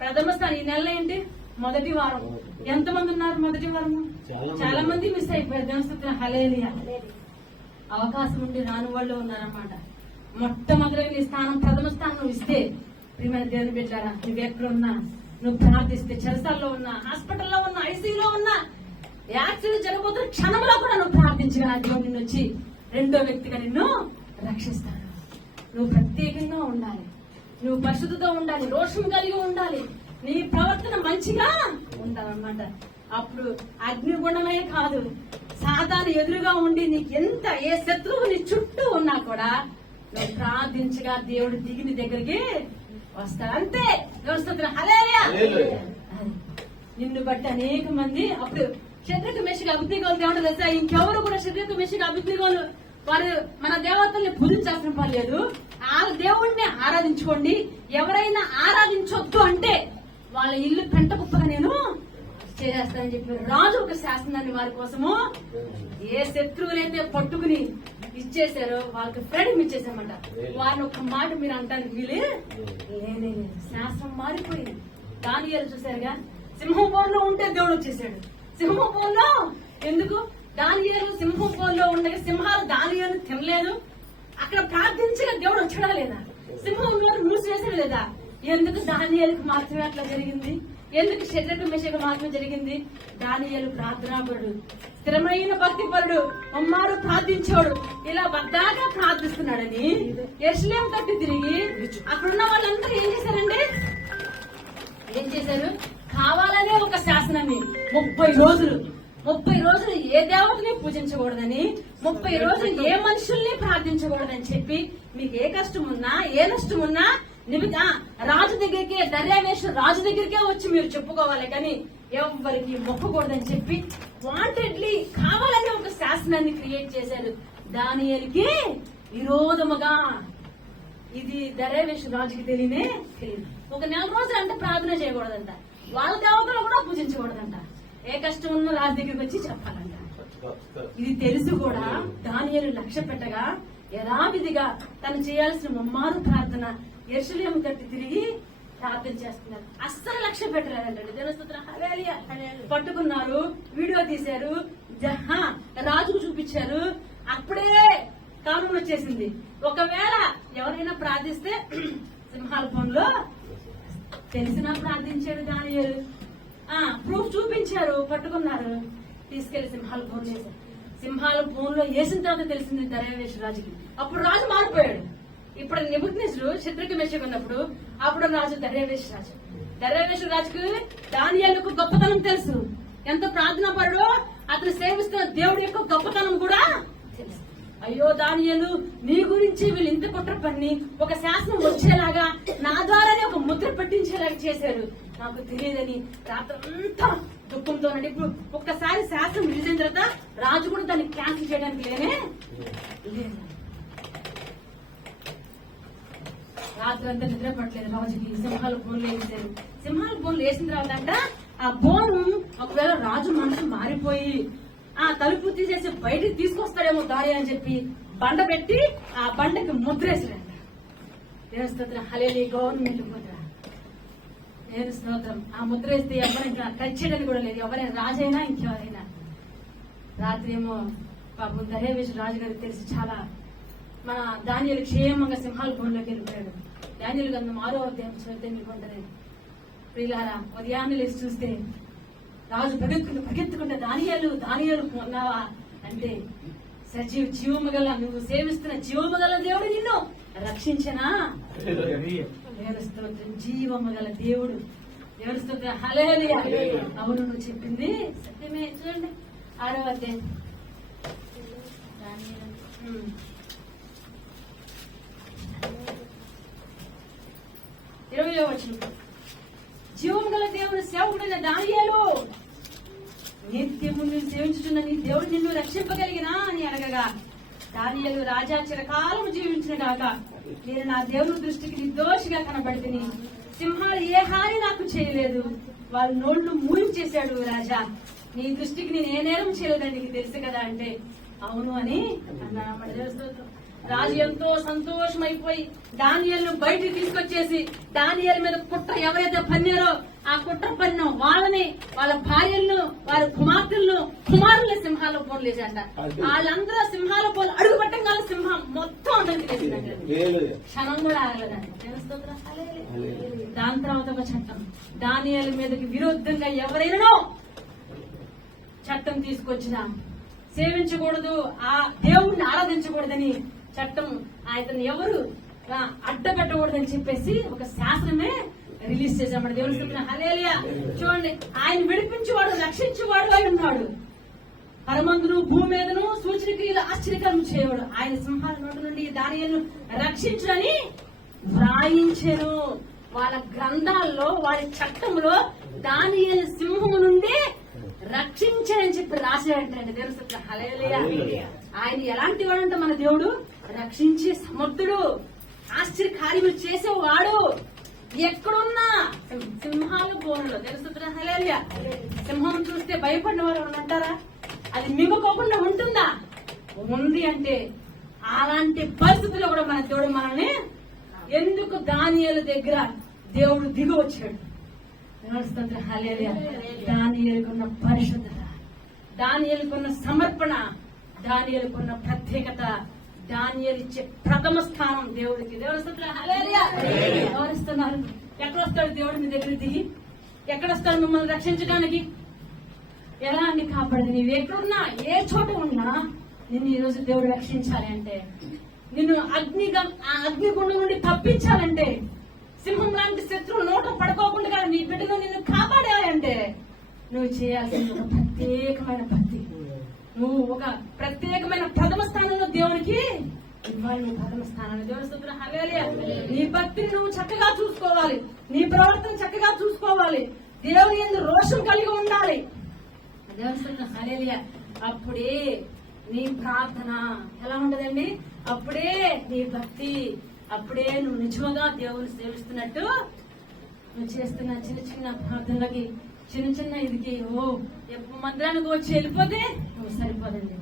ప్రథమ స్థానం. ఈ నెల ఏంటి? మొదటి వారం. ఎంతమంది ఉన్నారు మొదటి వారం? చాలా మంది మిస్ అయిపోయారు. దేవుని స్తుతిని హల్లెలూయా. అవకాశం ఉండి రాని వాళ్ళు ఉన్నారన్నమాట. మొట్టమొదటి నీ స్థానం ప్రథమ స్థానం నువ్వు ఇస్తే, ప్రియమైన దేవుని బిడ్డలారా, నువ్వు ఎక్కడున్నా నువ్వు ప్రార్థిస్తే, చెరసాల్లో ఉన్నా, హాస్పిటల్లో ఉన్నా, ఐసీయూలో ఉన్నా, యాక్సిడెంట్ జరగబోతున్న క్షణంలో కూడా నువ్వు ప్రార్థించగా దేవుడు నిన్ను వచ్చి రెండో వ్యక్తిగా నిన్ను రక్షిస్తాడు. నువ్వు ప్రత్యేకంగా ఉండాలి, నువ్వు పరిశుద్ధతో ఉండాలి, రోషం కలిగి ఉండాలి, నీ ప్రవర్తన మంచిగా ఉండాలన్నమాట. అప్పుడు అగ్నిగుణమే కాదు, సాతాను ఎదురుగా ఉండి నీకు ఎంత ఏ శత్రువు నీ చుట్టూ ఉన్నా కూడా నువ్వు ప్రార్థించగా దేవుడు దిగి నీ దగ్గరికి వస్తాడు. అంతే. హల్లెలూయా. నిన్ను బట్టి అనేక మంది అప్పుడు శత్రుకు మెషికి అభిజ్ఞాలు దేవుడు తెలుసా, ఇంకెవరు కూడా శత్రుకు మెషికి అభిజ్ఞాలు వారు మన దేవతల్ని పూజించాల్సిన పని లేదు, ఆ దేవుణ్ణి ఆరాధించుకోండి. ఎవరైనా ఆరాధించొద్దు అంటే వాళ్ళ ఇల్లు పెంట కుప్పగా నేను చేస్తానని చెప్పి రాజు ఒక శాసనాన్ని వారి కోసము ఏ శత్రువులైతే పట్టుకుని ఇచ్చేసారో వాళ్ళకి ఫ్రెండ్ ఇచ్చేసామంట. వారిని ఒక మాట మీరు అంటానికి వీలే లేనే. శాస్త్రం మారిపోయింది. దానియేలు చూశారుగా, సింహం బోన్లో ఉంటే దేవుడు వచ్చేసాడు. సింహం బోన్లో ఎందుకు? దానియేలు సింహం బోన్లో ఉండగా సింహాలు దానియేలు తినలేదు. అక్కడ ప్రార్థించగా దేవుడు వచ్చాడా లేదా? సింహం మూసివేసాడు లేదా? ఎందుకు దానియేలుకు మాత్రమే అట్లా జరిగింది? ఎందుకు శత్రుకు మెషకు మాత్రమే జరిగింది? దానియేలు ప్రార్థనాపరుడు, స్థిరమైన భక్తిపరుడు, అమ్మాడు ప్రార్థించాడు. ఇలా వద్దాగా ప్రార్థిస్తున్నాడని యెరూషలేము తట్టు తిరిగి అక్కడున్న వాళ్ళందరూ ఏం చేశారండి? ఏం చేశారు? కావాలనే ఒక శాసనాన్ని 30 రోజులు ఏ దేవతని పూజించకూడదని, 30 రోజులు ఏ మనుషుల్ని ప్రార్థించకూడదని చెప్పి, మీకు ఏ కష్టం ఉన్నా ఏ నష్టం ఉన్నా రాజు దగ్గరికి, దర్యావేషు రాజు దగ్గరికే వచ్చి మీరు చెప్పుకోవాలి కానీ ఎవరికి మొక్కకూడదని చెప్పి వాంటెడ్లీ కావాలని ఒక శాసనాన్ని క్రియేట్ చేశారు దానియేలుకి విరోధముగా. ఇది దర్యావేషు రాజుకి తెలియదు. ఒక 4 రోజులు అంటే ప్రార్థన చేయకూడదంట, వాళ్ళ దేవతలు కూడా పూజించకూడదంట. ఏ కష్టం ఉన్నా రాజు దగ్గరికి వచ్చి చెప్పాలంట. ఇది తెలిసి కూడా దానియేలు లక్ష్య పెట్టగా యథావిధిగా తను చేయాల్సిన ముమ్మారు ప్రార్థన యెరూషలేము తట్టు తిరిగి ప్రార్థన చేస్తున్నారు. అస్సలు లక్ష్య పెట్టలేదంటే దేవుని స్తోత్రం. హల్లెలూయా. పట్టుకున్నారు, వీడియో తీశారు, రాజుకు చూపించారు. అప్పుడే కారణం వచ్చేసింది. ఒకవేళ ఎవరైనా ప్రార్థిస్తే సింహాల ఫోన్లో తెలిసినా ప్రార్థించాడు దానియేలు. ప్రూఫ్ చూపించారు, పట్టుకున్నారు, తీసుకెళ్లి సింహాల ఫోన్ చేశారు. సింహాల ఫోన్ లో వేసిన తర్వాత తెలిసింది దర్యావేషు రాజుకి. అప్పుడు రాజు మారిపోయాడు. ఇప్పుడు నెబుకద్నెజరు శత్రుకి మెచ్చగా ఉన్నప్పుడు అప్పుడు రాజు దర్యావేషు రాజు. దర్యావేషు రాజుకు దానియేలుకు గొప్పతనం తెలుసు. ఎంత ప్రార్థనా పరుడో అతను సేవిస్తున్న దేవుడి యొక్క గొప్పతనం కూడా తెలుసు. అయ్యో దానియేలు, నీ గురించి వీళ్ళు ఇంత కుట్ర పన్ని ఒక శాసనం వచ్చేలాగా నా ద్వారానే ఒక ముద్ర పెట్టించేలాగా చేశారు, నాకు తెలియదని రాత్రంతా దుఃఖంతో ఉన్నాడు. ఇప్పుడు ఒక్కసారి శాసనం రిలీజ్ అయిన తర్వాత రాజు కూడా దాన్ని క్యాన్సిల్ చేయడానికి లేదు. రాత్రంతా నిద్ర పట్టలేదు రాజుకి. సింహాల బోన్లు వేసారు. సింహాల బోన్లు వేసిన తర్వాత అంట ఆ బోను ఒకవేళ రాజు మనసు మారిపోయి తలుపు తీసేసి బయటికి తీసుకొస్తాడేమో దారి అని చెప్పి బండ పెట్టి ఆ బండకి ముద్రేసారంట. దేవుని స్తోత్రం. హల్లెలూయా. గవర్నమెంట్ ముద్ర. దేవుని స్తోత్రం. ఆ ముద్ర వేస్తే ఎవరైనా కచ్చేయడానికి కూడా లేదు, ఎవరైనా రాజైనా ఇంకెవరైనా. రాత్రి ఏమో పాపం దర్యావేషు రాజు గారికి తెలిసి చాలా మన దానియేలు క్షేమంగా సింహాల బోన్లోకి వెళ్ళిపోయాడు. దానియేలు గ్రంథం 6వ అధ్యాయం చదివితే మీకు ఉంటుంది. ప్రియులారా, ఉదయాన్నే లేచి చూస్తే రాజు పరిగెత్తుకుంటే దానియేలు ఉన్నావా అంటే జీవము గల నువ్వు సేవిస్తున్న జీవము గల దేవుడు నిన్ను రక్షించనా. దేవుని స్తోత్రం. జీవము గల దేవుడు. దేవుని స్తోత్రం. హల్లెలూయా. అవును, నువ్వు చెప్పింది సత్యమే. చూడండి 6వ అధ్యాయం 20వ వచనం. జీవం గల దేవుడు సేవకుడైన దానియేలు, నిత్యము నువ్వు సేవించుతున్న నీ దేవుడు నిన్ను రక్షింపగలిగినా అని అడగగా దానియేలు, రాజా చిరకాలము జీవించిన గాక నేను నా దేవుని దృష్టికి నిర్దోషిగా కనబడితిని. సింహాలు ఏ హాని నాకు చేయలేదు, వాళ్ళ నోళ్లు మూయించేశాడు రాజా. నీ దృష్టికి నేను ఏ నేరం చేయలేదని నీకు తెలుసు కదా అంటే అవును అని అన్నాడు. రాజు ఎంతో సంతోషమైపోయి దానియేలును బయటికి తీసుకొచ్చేసి దానియేలు మీద కుట్ర ఎవరైతే పన్నారో ఆ కుట్ర పన్ను వాళ్ళని, వాళ్ళ భార్యలను, వాళ్ళ కుమారుల్ని సింహాల పోలు లేచంట. వాళ్ళందరూ సింహాల పోలు అడుగు పెట్టంగా సింహం మొత్తం అందరికి క్షణం కూడా ఆగలేదండి. దాని తర్వాత ఒక చట్టం. దానియేలు మీదకి విరుద్ధంగా ఎవరైనా చట్టం తీసుకొచ్చినా సేవించకూడదు, ఆ దేవుణ్ణి ఆరాధించకూడదని చట్టం, ఆయన ఎవరు అడ్డపెట్టకూడదని చెప్పేసి ఒక శాసనమే రిలీజ్ చేశామని దేవుని చెప్పిన. హల్లెలూయా. చూడండి, ఆయన విడిపించేవాడు, రక్షించేవాడు అయి ఉన్నాడు. పరమందును భూమి మీదను సూచన క్రియలు ఆశ్చర్యకరం చేయవాడు. ఆయన సింహాల నోటి నుండి దానియేలును రక్షించుడని వ్రాయించెను. వాళ్ళ గ్రంథాల్లో, వారి చట్టంలో దానియేలు సింహము నుండి రక్షించాడని చెప్పి రాశాడంటే దేవుని చెప్పిన. హల్లెలూయా. ఆయన ఎలాంటి వాడంటే మన దేవుడు రక్షించే సమర్థుడు, ఆశ్చర్య కార్యములు చేసేవాడు. ఎక్కడున్నా సింహాల బోనులో తెలుసు. హల్లెలూయా. సింహం చూస్తే భయపడిన వారు అంటారా? అది మింగుకోకుండా ఉంటుందా? ఉంది. అంటే అలాంటి పరిస్థితుల్లో కూడా మన దేవుడు మనల్ని ఎందుకు దానియేలు దగ్గర దేవుడు దిగి వచ్చాడు. హల్లెలూయా. దానియేలుకున్న పరిశుద్ధత, దానియేలుకున్న సమర్పణ, దానియేలుకున్న ప్రత్యేకత, దానియేలు ఇచ్చే ప్రథమ స్థానం దేవుడికి. దేవుడు హల్లెలూయా. ఎవరిస్తున్నారు? ఎక్కడొస్తాడు దేవుడు మీ దగ్గర దిగి? ఎక్కడొస్తాడు మిమ్మల్ని రక్షించడానికి? ఎలా అన్ని కాపాడదు? నీవు ఎక్కడున్నా, ఏ చోట ఉన్నా నిన్ను ఈ రోజు దేవుడు రక్షించాలి అంటే, నిన్ను అగ్నిగుండం నుండి తప్పించాలంటే, సింహం లాంటి శత్రువు నోట పడుకోకుండా నీ బిడ్డను నిన్ను కాపాడాలంటే నువ్వు చేయాల్సిన ఒక ప్రత్యేకమైన భక్తి. నువ్వు ఒక ప్రత్యేకమైన ప్రథమ స్థానంలో దేవునికి ఇవ్వాలి. నువ్వు ప్రథమ స్థానంలో దేవుని స్తోత్రం. హల్లెలూయా. నీ భక్తిని నువ్వు చక్కగా చూసుకోవాలి, నీ ప్రవర్తన చక్కగా చూసుకోవాలి, దేవుని యందు రోషం కలిగి ఉండాలి. దేవుని స్తోత్రం. హల్లెలూయా. అప్పుడే నీ ప్రార్థన ఎలా ఉండదండి? అప్పుడే నీ భక్తి, అప్పుడే నువ్వు నిజంగా దేవుని సేవిస్తున్నట్టు నువ్వు చేస్తున్న చిన్న చిన్న ప్రార్థనలకి చిన్న చిన్న ఇదికి మందిరానికి వచ్చి వెళ్ళిపోతే సరిపోదండి.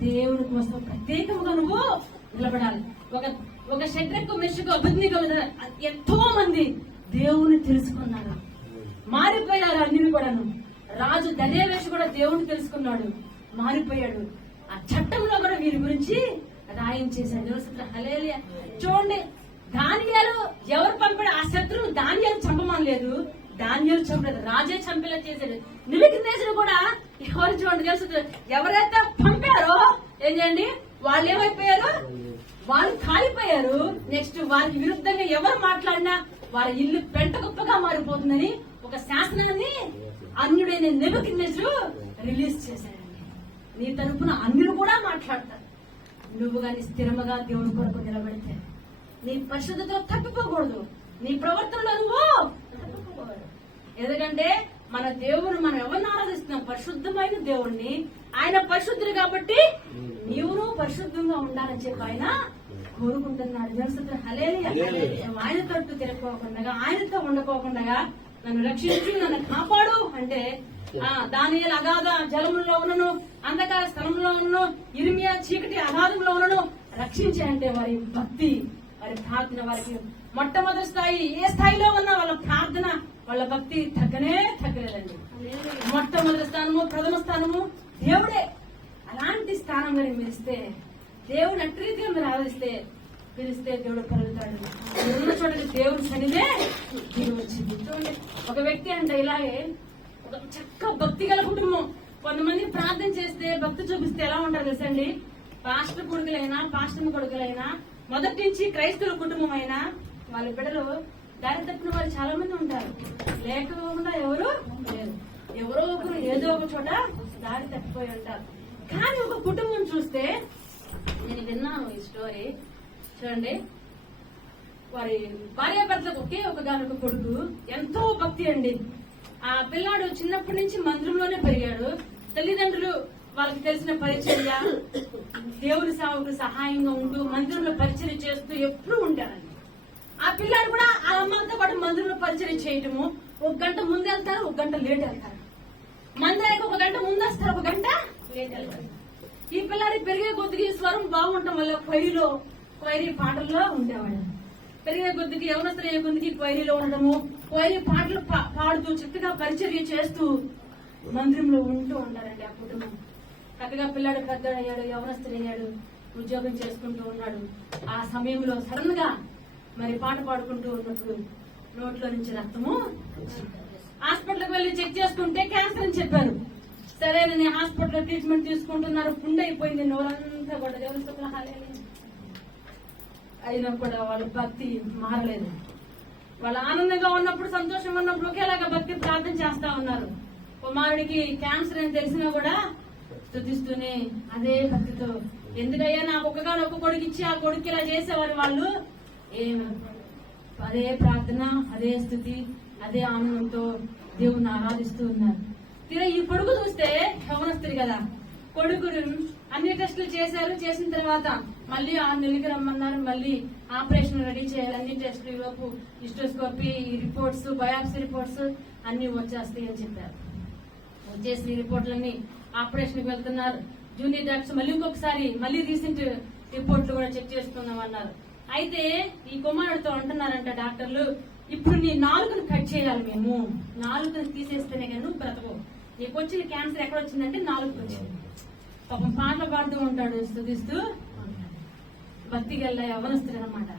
దేవుడి కోసం ప్రత్యేకంగా నువ్వు నిలబడాలి. ఒక షడ్రకు మెషకు అభిజ్ఞగా ఎంతో మంది దేవుని తెలుసుకున్నారు, మారిపోయారు. అన్ని కూడాను రాజు దర్యావేషు కూడా దేవుని తెలుసుకున్నాడు, మారిపోయాడు. ఆ చట్టంలో కూడా వీరి గురించి రాయించేశాడు. హల్లెలూయా. చూడండి, దానియేలు ఎవరు పంపాడు? ఆ శత్రువు దానియేలు చంపమనలేదు, దానియేలు చంపలేదు, రాజే చంపేలా చేశాడు. నెబుకద్నెజరు కూడా ఎవరు చూడండి తెలుసు, ఎవరైతే పంపారో ఏం చేయండి, వాళ్ళు ఏమైపోయారు? వాళ్ళు కాలిపోయారు. నెక్స్ట్ వారికి విరుద్ధంగా ఎవరు మాట్లాడినా వారి ఇల్లు పెంట కుప్పగా మారిపోతుందని ఒక శాసనాన్ని అన్యుడైన నెబుకద్నెజరు రిలీజ్ చేశాడండి. నీ తరపున అన్యులు కూడా మాట్లాడతారు. నువ్వు గాని స్థిరముగా దేవుని కొరకు నిలబడితే నీ పరిశుద్ధతలో తప్పిపోకూడదు, నీ ప్రవర్తనలో నువ్వు తప్పిపోకూడదు. ఎందుకంటే మన దేవుడు, మనం ఎవరిని ఆరాధిస్తున్నాం? పరిశుద్ధమైన దేవుణ్ణి. ఆయన పరిశుద్ధుడు కాబట్టి నీవును పరిశుద్ధంగా ఉండాలని చెప్పి ఆయన కోరుకుంటున్నాడు. జనసత్ర హల్లెలూయా. ఆయన తట్టు తిరగకోకుండా, ఆయనతో ఉండకోకుండా నన్ను రక్షించు, నన్ను కాపాడు అంటే దానియేలు అగాధ జలములో ఉన్నను, అంధకార స్థలంలో ఉన్నను, ఇర్మియా చీకటి అగాధంలో ఉన్నను రక్షించే అంటే వారి భక్తి, వారి ప్రార్థన, వారికి మొట్టమొదటి స్థాయి ఏ స్థాయిలో ఉన్నా వాళ్ళ ప్రార్థన, వాళ్ళ భక్తి తగ్గలేదండి. మొట్టమొదటి స్థానము, ప్రథమ స్థానము దేవుడే. అలాంటి స్థానం మీరు ఇస్తే, దేవుడు అట్రీతిగా మీరు ఆరాధిస్తే, పిలిస్తే దేవుడు కలుగుతాడు. ఉన్న చోటకి దేవుడు సన్నిధే దిగి వచ్చింది. చూడండి, ఒక వ్యక్తి అంటే ఇలాగే ఒక చక్క భక్తి గల కుటుంబం. కొంతమంది ప్రార్థన చేస్తే, భక్తి చూపిస్తే ఎలా ఉంటారు తెలుసండి? పాస్టర్ కొడుకులైనా, పాస్టర్ కొడుకులైనా, మొదటి నుంచి క్రైస్తవ కుటుంబం అయినా వాళ్ళ బిడ్డలు దారి తప్పిన వాళ్ళు చాలా మంది ఉంటారు. లేకపోకుండా ఎవరు లేరు. ఎవరో ఒకరు ఏదో ఒక చోట దారి తప్పిపోయి ఉంటారు. కానీ ఒక కుటుంబం చూస్తే, నేను విన్నాను ఈ స్టోరీ. చూడండి, వారి భార్యాభర్తలకు ఒకే ఒకగానొక కొడుకు, ఎంతో భక్తి అండి. ఆ పిల్లాడు చిన్నప్పటి నుంచి మందిరంలోనే పెరిగాడు. తల్లిదండ్రులు వాళ్ళకి తెలిసిన పరిచర్య, దేవుని సేవకు సహాయంగా ఉంటూ మందిరంలో పరిచర్య చేస్తూ ఎప్పుడూ ఉంటారండి. ఆ పిల్లాడు కూడా ఆ అమ్మతో పాటు మందిరంలో పరిచర్య చేయటము. 1 గంట ముందు వెళ్తారు, 1 గంట లేట్ వెళ్తారు. మందిరానికి 1 గంట ముందు వస్తారు, 1 గంట లేట్ వెళ్తారు. ఈ పిల్లాడి పెరిగే కొద్దికి స్వరం బాగుండటం వల్ల క్వైరీ పాటల్లో ఉండేవాడు. పెరిగే కొద్దికి యవనస్తులు అయ్యే కొద్దికి క్వైరీలో ఉండడము, క్వైరీ పాటలు పాడుతూ చక్కగా పరిచర్య చేస్తూ మందిరంలో ఉంటూ ఉంటారండి. ఆ కుటుంబం చక్కగా పిల్లాడు పెద్దయ్యాడు, యవనస్తులు అయ్యాడు, ఉద్యోగం చేసుకుంటూ ఉన్నాడు. ఆ సమయంలో సడన్ గా మరి పాట పాడుకుంటూ ఉన్నప్పుడు నోట్లో నుంచి రక్తము. హాస్పిటల్కి వెళ్లి చెక్ చేసుకుంటే క్యాన్సర్ అని చెప్పారు. సరే, నేను హాస్పిటల్లో ట్రీట్మెంట్ తీసుకుంటున్నారు. పుండు అయిపోయింది, నోరంతా కూడా. దేవుని హల్లెలూయా. అయినా కూడా వాళ్ళ భక్తి మారలేదు. వాళ్ళు ఆనందంగా ఉన్నప్పుడు, సంతోషంగా ఉన్నప్పుడు ఒకేలాగా భక్తి ప్రార్థన చేస్తా ఉన్నారు. కుమారుడికి క్యాన్సర్ అని తెలిసినా కూడా స్తుతిస్తూనే అదే భక్తితో, ఎందుకయ్యా నాకు ఒక్క కొడుకు ఇచ్చి ఆ కొడుకు ఇలా చేసేవారు వాళ్ళు. అదే ప్రార్థన, అదే స్థుతి, అదే ఆనందంతో దేవుణ్ణి ఆరాధిస్తూ ఉన్నారు. తీరా ఈ కొడుకు చూస్తే యవనస్తుడు కదా, కొడుకుడు అన్ని టెస్టులు చేశారు. చేసిన తర్వాత మళ్ళీ 6 నెలలకి రమ్మన్నారు. మళ్ళీ ఆపరేషన్ రెడీ చేయాలి. అన్ని టెస్టులు ఈలోపు హిస్టోస్కోపీ రిపోర్ట్స్, బయాప్సీ రిపోర్ట్స్ అన్ని వచ్చేస్తాయి అని చెప్పారు. వచ్చేసిన రిపోర్ట్లన్నీ ఆపరేషన్ కి వెళ్తున్నారు. జూనియర్ డాక్టర్స్ మళ్ళీ ఇంకొకసారి మళ్ళీ రీసెంట్ రిపోర్ట్లు కూడా చెక్ చేసుకుందాం అన్నారు. అయితే ఈ కుమారుడితో అంటున్నారంట డాక్టర్లు, ఇప్పుడు నీ నాలుకను కట్ చేయాలి, మేము నాలుకను తీసేస్తేనే కానీ నువ్వు బ్రతకవు. నీకు వచ్చిన క్యాన్సర్ ఎక్కడ వచ్చిందంటే నాలుగు వచ్చింది. పాపం పాటలు పాడుతూ ఉంటాడు, స్తుతిస్తూ భక్తి గల్ల యవనస్తుడు అనమాట.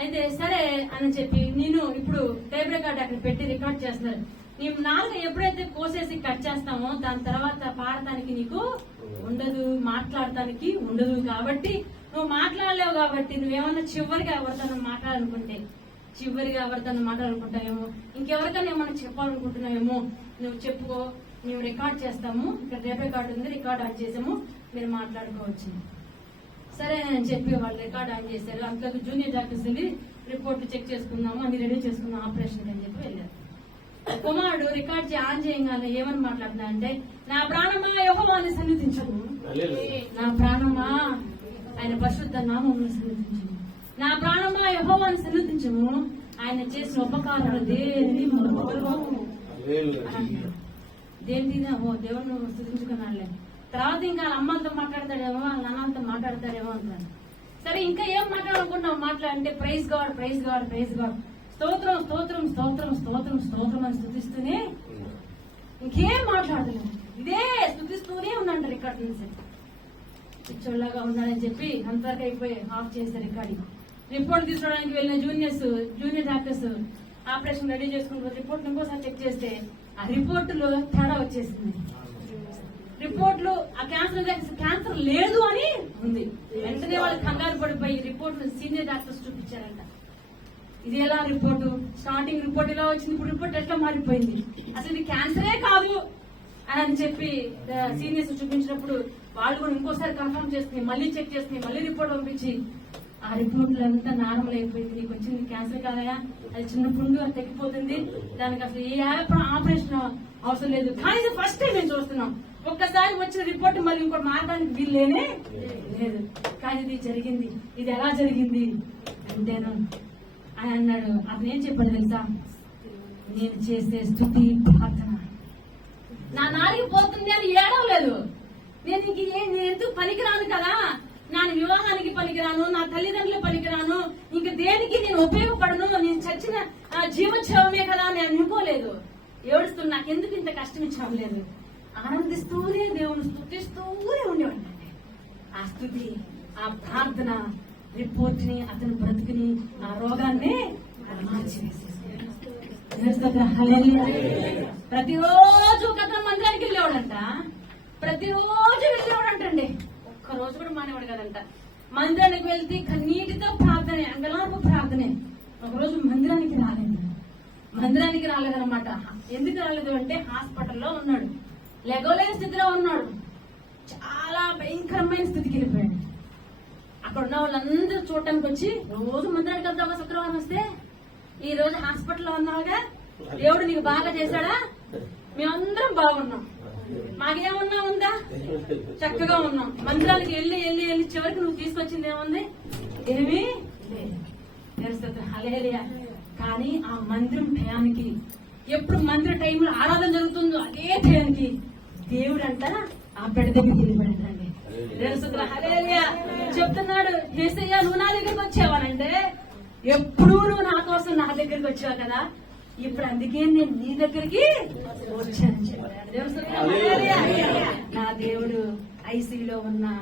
అయితే సరే అని చెప్పి నేను ఇప్పుడు టేప్ రికార్డ్ అక్కడ పెట్టి రికార్డ్ చేస్తున్నారు. నీ నాలుగు ఎప్పుడైతే కోసేసి కట్ చేస్తామో దాని తర్వాత పాడటానికి నీకు ఉండదు, మాట్లాడటానికి ఉండదు. కాబట్టి నువ్వు మాట్లాడలేవు. కాబట్టి నువ్వేమన్నా చివరిగా ఎవరితో మాట్లాడాలనుకుంటే, చివరిగా ఎవరితో మాట్లాడాలనుకుంటావేమో, ఇంకెవరికైనా ఏమన్నా చెప్పాలనుకుంటున్నావేమో, నువ్వు చెప్పుకో, మేము రికార్డ్ చేస్తాము. ఇక్కడ టేప్ రికార్డ్ ఉంది, రికార్డ్ ఆన్ చేసాము, మీరు మాట్లాడుకోవచ్చు. సరే అని చెప్పి వాళ్ళు రికార్డ్ ఆన్ చేశారు. అంతకు జూనియర్ డాక్టర్స్ వెళ్ళి రిపోర్ట్ చెక్ చేసుకున్నాము, అన్ని రెడీ చేసుకున్నాం ఆపరేషన్ అని చెప్పి వెళ్ళారు. కుమారుడు రికార్డ్ ఆన్ చేయగానే ఏమని మాట్లాడుతున్నా అంటే, నా ప్రాణమా యెహోవాని సన్నిధించము, నా ప్రాణమా ఆయన పరిశుద్ధ నామమును సన్నిధించము, నా ప్రాణమా యెహోవాని సన్నిధించము, ఆయన చేసిన ఉపకారాలు దేనిని మరవము. దేని ఓ దేవుడు నువ్వు స్థుతించుకున్నాడులే. తర్వాత ఇంకా వాళ్ళ అమ్మలతో మాట్లాడతాడేమో, వాళ్ళ నాన్నలతో మాట్లాడతాడేమో అంటాను. సరే ఇంకా ఏం మాట్లాడాలనుకుంటున్నావు? మాట్లాడంటే praise God, praise God, praise God, స్తోత్రం, స్తోత్రం, స్తోత్రం, స్తోత్రం, స్తోత్రం అని స్థుతిస్తూనే ఇంకేం మాట్లాడలేదు. ఇదే స్థుతిస్తూనే ఉన్నాడు రికార్డ్ నుంచి. పిచ్చోళ్ళగా ఉన్నాడని చెప్పి అంతవరకు అయిపోయి ఆఫ్ చేశారు రికార్డింగ్. రిపోర్ట్ తీసుకోవడానికి వెళ్ళిన జూనియర్ డాక్టర్స్ ఆపరేషన్ రెడీ చేసుకుంటారు. రిపోర్ట్ ఇంకోసారి చెక్ చేస్తే ఆ రిపోర్టులో తేడా వచ్చేసింది. రిపోర్ట్లు ఆ క్యాన్సర్ లేదు అని ఉంది. వెంటనే వాళ్ళు కంగారు పడిపోయి రిపోర్ట్ సీనియర్ డాక్టర్స్ చూపించారంట. ఇది ఎలా రిపోర్టు? స్టార్టింగ్ రిపోర్ట్ ఇలా వచ్చింది, ఇప్పుడు రిపోర్ట్ ఎట్లా మారిపోయింది? అసలు ఇది క్యాన్సరే కాదు అని చెప్పి సీనియర్స్ చూపించినప్పుడు వాళ్ళు కూడా ఇంకోసారి కన్ఫర్మ్ చేసుకుని మళ్ళీ చెక్ చేసుకుని మళ్ళీ రిపోర్ట్ పంపించి ఆ రిపోర్ట్లు అంతా నార్మల్ అయిపోయింది. నీకు వచ్చింది క్యాన్సర్ కాదయా, అది చిన్న పుండు, అది తగ్గిపోతుంది, దానికి అసలు ఏ ఆపరేషన్ అవసరం లేదు. కానీ ఇది ఫస్ట్ టైం మేము చూస్తున్నాం. ఒక్కసారి వచ్చిన రిపోర్ట్ మళ్ళీ ఇంకోటి మారడానికి వీల్లేనే లేదు. కానీ ఇది జరిగింది. ఇది ఎలా జరిగింది అంటేను అని అన్నాడు. అతను ఏం చెప్పాడు తెలుసా? నేను చేసే స్తుతి ప్రార్థన నా నాలుగు పోతుంది అని ఏడవలేదు. నేను ఎందుకు పనికిరాను కదా, నా వివాహానికి పనికిరాను, నా తల్లిదండ్రులు పనికిరాను, ఇంక దేనికి నేను ఉపయోగపడను, నేను చచ్చిన జీవోత్సవమే కదా అని అనుకోలేదు. ఏడుస్తూ నాకెందుకు ఇంత కష్టం ఇచ్చాం లేదు, ఆనందిస్తూనే దేవుని స్తుతిస్తూనే ఉండేవాడినండి. ఆ స్తుతి, ఆ ప్రార్థన రిపోర్ట్ ని, అతని బ్రతుకుని, ఆ రోగాన్ని మార్చివేసేసి ప్రతిరోజు కథ మందిరానికి వెళ్ళేవాడంట. ప్రతిరోజు వెళ్ళేవాడంటండి. ఒక్కరోజు కూడా మానేవాడు కదంట. మందిరానికి వెళ్తే కన్నీటితో ప్రార్థనే, అంగలార్పు ప్రార్థనే. ఒకరోజు మందిరానికి రాలేదన్నమాట. ఎందుకు రాలేదు అంటే హాస్పిటల్లో ఉన్నాడు, లెగోలేని స్థితిలో ఉన్నాడు, చాలా భయంకరమైన స్థితికి వెళ్ళిపోయాడు. అక్కడ ఉన్న వాళ్ళందరూ చూడటానికి వచ్చి రోజు మందిరానికి వెళ్తావా శుక్రవారం వస్తే, ఈ రోజు హాస్పిటల్లో ఉన్నావుగా, దేవుడు నీకు బాగా చేశాడా? మేమందరం బాగున్నాం, మాకేమన్నా ఉందా? చక్కగా ఉన్నాం. మందిరానికి వెళ్ళి వెళ్ళి వెళ్ళి చివరికి నువ్వు తీసుకొచ్చింది ఏముంది? ఏమీ లేదు. హల్లెలూయా. కానీ ఆ మందిరం టయానికి, ఎప్పుడు మందిర టైంలో ఆరాధన జరుగుతుందో అదే టయానికి దేవుడు అంట ఆ బిడ్డ దగ్గరికి వెళ్ళిపోయాడండి. హల్లెలూయా. చెప్తున్నాడు, యేసయ్యా నువ్వు నా దగ్గరికి వచ్చావానంటే, ఎప్పుడు నువ్వు నా కోసం నా దగ్గరికి వచ్చావు కదా, ఇప్పుడు అందుకే నేను నీ దగ్గరికి వచ్చానని చెప్పాడు. నా దేవుడు ఐసీలో ఉన్నా,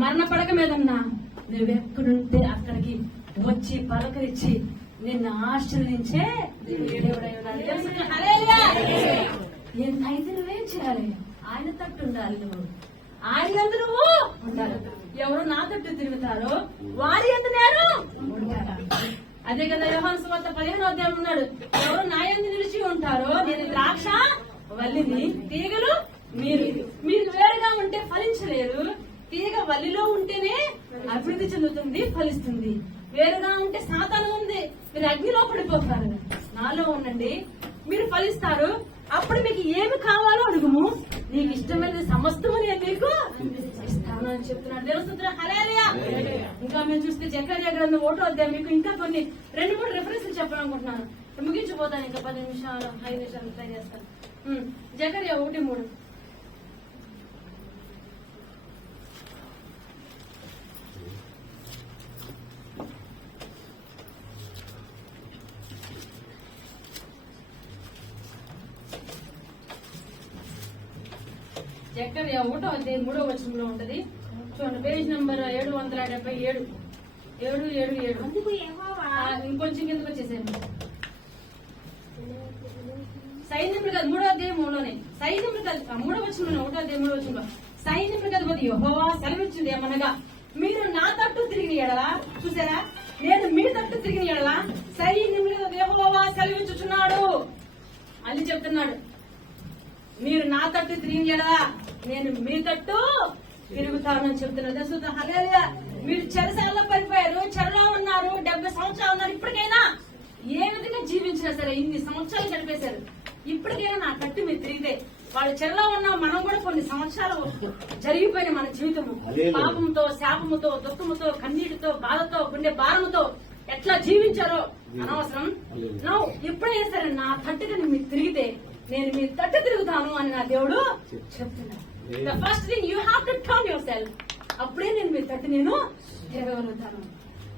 మరణ పడక మీద ఉన్నా, నువ్వెక్కడుంటే అక్కడికి వచ్చి పలకరించి నిన్ను ఆశ్రయించే దేవుడై ఉన్నాడు. అయితే నువ్వేం చేయాలి? ఆయన తట్టు ఉండాలి. నువ్వు ఆయన ఎంత నువ్వు ఉండాలి. ఎవరు నా తట్టు తిరుగుతారో వారి ఎంత నేను ఉంటాను. అదే కదా యోహాను సువార్త 15వ అధ్యాయం ఉన్నాడు, ఎవరు నా యందు నిలిచి ఉంటారో నేను ద్రాక్ష వల్లిని, తీగలు మీరు. మీరు వేరుగా ఉంటే ఫలించలేరు. తీగ వల్లిలో ఉంటేనే అభివృద్ధి చెందుతుంది, ఫలిస్తుంది. వేరుగా ఉంటే సాతాను ఉంది, మీరు అగ్నిలో పడిపోతారు. నాలో ఉండండి, మీరు ఫలిస్తారు. అప్పుడు మీకు ఏమి కావాలో అడుగుము, నీకు ఇష్టమైన సమస్తము నేను మీకు ఇస్తాను అని చెప్తున్నాడు. దేవుడు హల్లెలూయా. ఇంకా మేము చూస్తే జకర్యా గ్రంథం 1వ అధ్యాయం, మీకు ఇంకా కొన్ని 2-3 రెఫరెన్స్లు చెప్పాలనుకుంటున్నాను. ముగించిపోతాను, ఇంకా 10 నిమిషాలు 5 నిమిషాలు ట్రై చేస్తాను. జకర్యా 1:3. జకర్యా 1వ అధ్యాయం 3వ వచనంలో ఉంటది. చూడండి, పేజ్ నంబర్ 777. 777. అందుకు యెహోవా, ఇంకొంచెం కిందకు వచ్చేసాను. సైన్యములు కాదు, 3వ అధ్యాయం 3లోనే సైన్యములు కాదు, 3వ వచనంలో 1వ అధ్యాయం 3వ వచనంలో సైన్యములు కాదు యెహోవా సెలవిచ్చింది ఏమనగా, మీరు నా తట్టు తిరిగిన ఎడలా, చూసారా, నేను మీ తట్టు తిరిగిన ఎడలా సైన్యములు యెహోవా సెలవిచ్చుచున్నాడు అని చెప్తున్నాడు. మీరు నా తట్టు తిరిగిన ఎడలా నేను మీ తట్టు తిరుగుతానని చెప్తున్నాడు. హల్లెలూయా. మీరు చెరసాలలో పడిపోయారు, చెరలో ఉన్నారు, 70 సంవత్సరాలు ఉన్నారు. ఇప్పటికైనా ఏ విధంగా జీవించినా సరే, ఇన్ని సంవత్సరాలు గడిపేశారు, ఇప్పటికైనా నా తట్టు మీరు తిరిగితే, వాళ్ళు చెరలో ఉన్నా మనం కూడా కొన్ని సంవత్సరాలు జరిగిపోయిన మన జీవితము పాపముతో, శాపముతో, దుఃఖముతో, కన్నీటితో, బాధతో, గుండె భారముతో ఎట్లా జీవించారో అనవసరం. ఎప్పుడైనా సరే నా తట్టుగా మీరు తిరిగితే నేను మీ తట్టు తిరుగుతాను అని నా దేవుడు చెప్తున్నాడు. The first thing you have to turn your self. అప్పుడే నేను మీ తట్టు నేను తిరగగలుగుతాను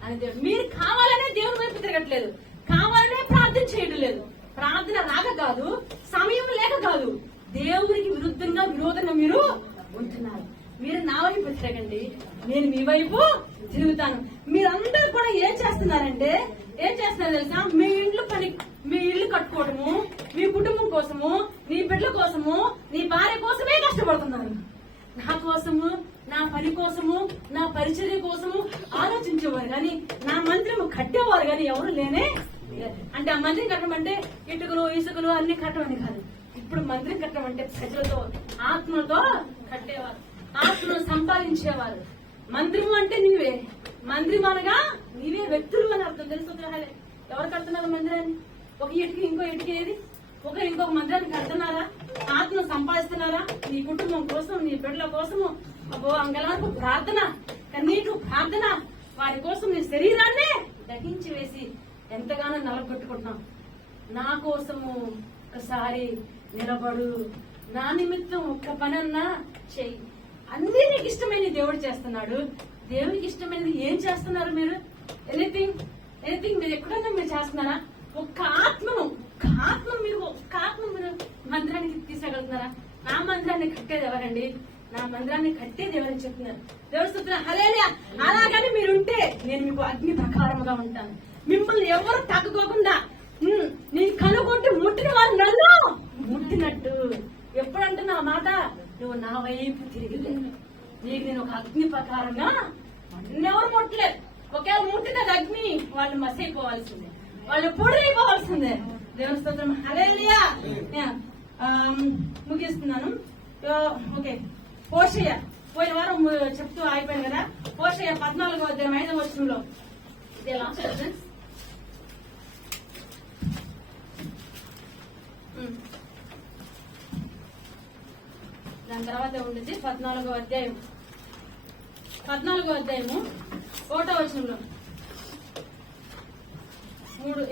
అని దేవుడు. మీరు కావాలనే దేవుని వైపు తిరగట్లేదు, కావాలనే ప్రార్థన చేయడం లేదు. ప్రార్థన రాక కాదు, సమయం లేక కాదు, దేవునికి విరోధంగా మీరు ఉంటున్నారు. మీరు నా వైపు తిరగండి, నేను మీ వైపు తిరుగుతాను. మీరందరూ కూడా ఏం చేస్తున్నారంటే తెలుసా? మీ ఇల్లు కట్టుకోవడము, మీ కుటుంబం కోసము, నీ బిడ్డల కోసము, నీ భార్య కోసమే కష్టపడుతున్నారు. నా కోసము, నా పని కోసము, నా పరిచర్య కోసము ఆలోచించేవారు కానీ నా మందిరం కట్టేవారు కానీ ఎవరు లేనే. అంటే ఆ మందిరం కట్టమంటే ఇటుకలు ఇసుకలు అన్ని కట్టమని కాదు. ఇప్పుడు మందిరం కట్టమంటే ప్రజలతో, ఆత్మతో కట్టేవారు, ఆత్మను సంపాదించేవారు. మందిరం అంటే నీవే, మందిరం అనగా నీవే వ్యక్తులు అని అర్థం. తెలుసు ఎవరు కడుతున్నారు మందిరాన్ని? ఒక ఇటుకి ఇంకో ఇటుకి ఏది? ఇంకొక మందిరాన్ని కడుతున్నారా? ఆత్మను సంపాదిస్తున్నారా? నీ కుటుంబం కోసం, నీ బిడ్డల కోసము అంగలాకు ప్రార్థన, కన్నీటి ప్రార్థన, వారి కోసం నీ శరీరాన్నే దహించి వేసి ఎంతగానో నలగొట్టుకుంటున్నాం. నా కోసము ఒకసారి నిలబడు, నా నిమిత్తం ఒక్క పనన్నా చెయ్యి. అన్ని నీకు ఇష్టమైన దేవుడు చేస్తున్నాడు. దేవునికి ఇష్టమైనది ఏం చేస్తున్నారు మీరు? ఎనీథింగ్ మీరు ఎక్కడన్నా మీరు చేస్తున్నారా? ఒక్క ఆత్మను మీరు మందిరానికి తీసుకెళ్తున్నారా? నా మందిరాన్ని కట్టేది ఎవరండి? నా మందిరాన్ని కట్టేది ఎవరని చెప్తున్నారు. దేవుడు చెప్తున్నారు హల్లెలూయా. అలాగని మీరుంటే నేను మీకు అగ్ని ప్రకారముగా ఉంటాను. మిమ్మల్ని ఎవరు తగ్గుకోకుండా నీ కనుగొట్టి ముట్టిన వారు నన్ను ముట్టినట్టు. ఎప్పుడంటున్నా ఆ మాట? నువ్వు నా వైపు తిరిగితే నీకు నేను ఒక అగ్ని ప్రకారంగా ఎవరు ముట్టలేదు. ఒకవేళ ముట్టిన అగ్ని వాళ్ళు మసైపోవాల్సిందే, వాళ్ళు పొడిపోవాల్సిందే. దేవుని స్తోత్రం హల్లెలూయా. ముగిస్తున్నాను. ఓకే, హోషేయ పోయిన వారం చెప్తూ ఆగిపోయాను కదా. హోషేయ 14వ అధ్యాయం 5వ వచనంలో ఇదే లాస్ట్ రెఫరెన్స్. దాని తర్వాత ఉండేది 14వ అధ్యాయము 1వ వచనంలో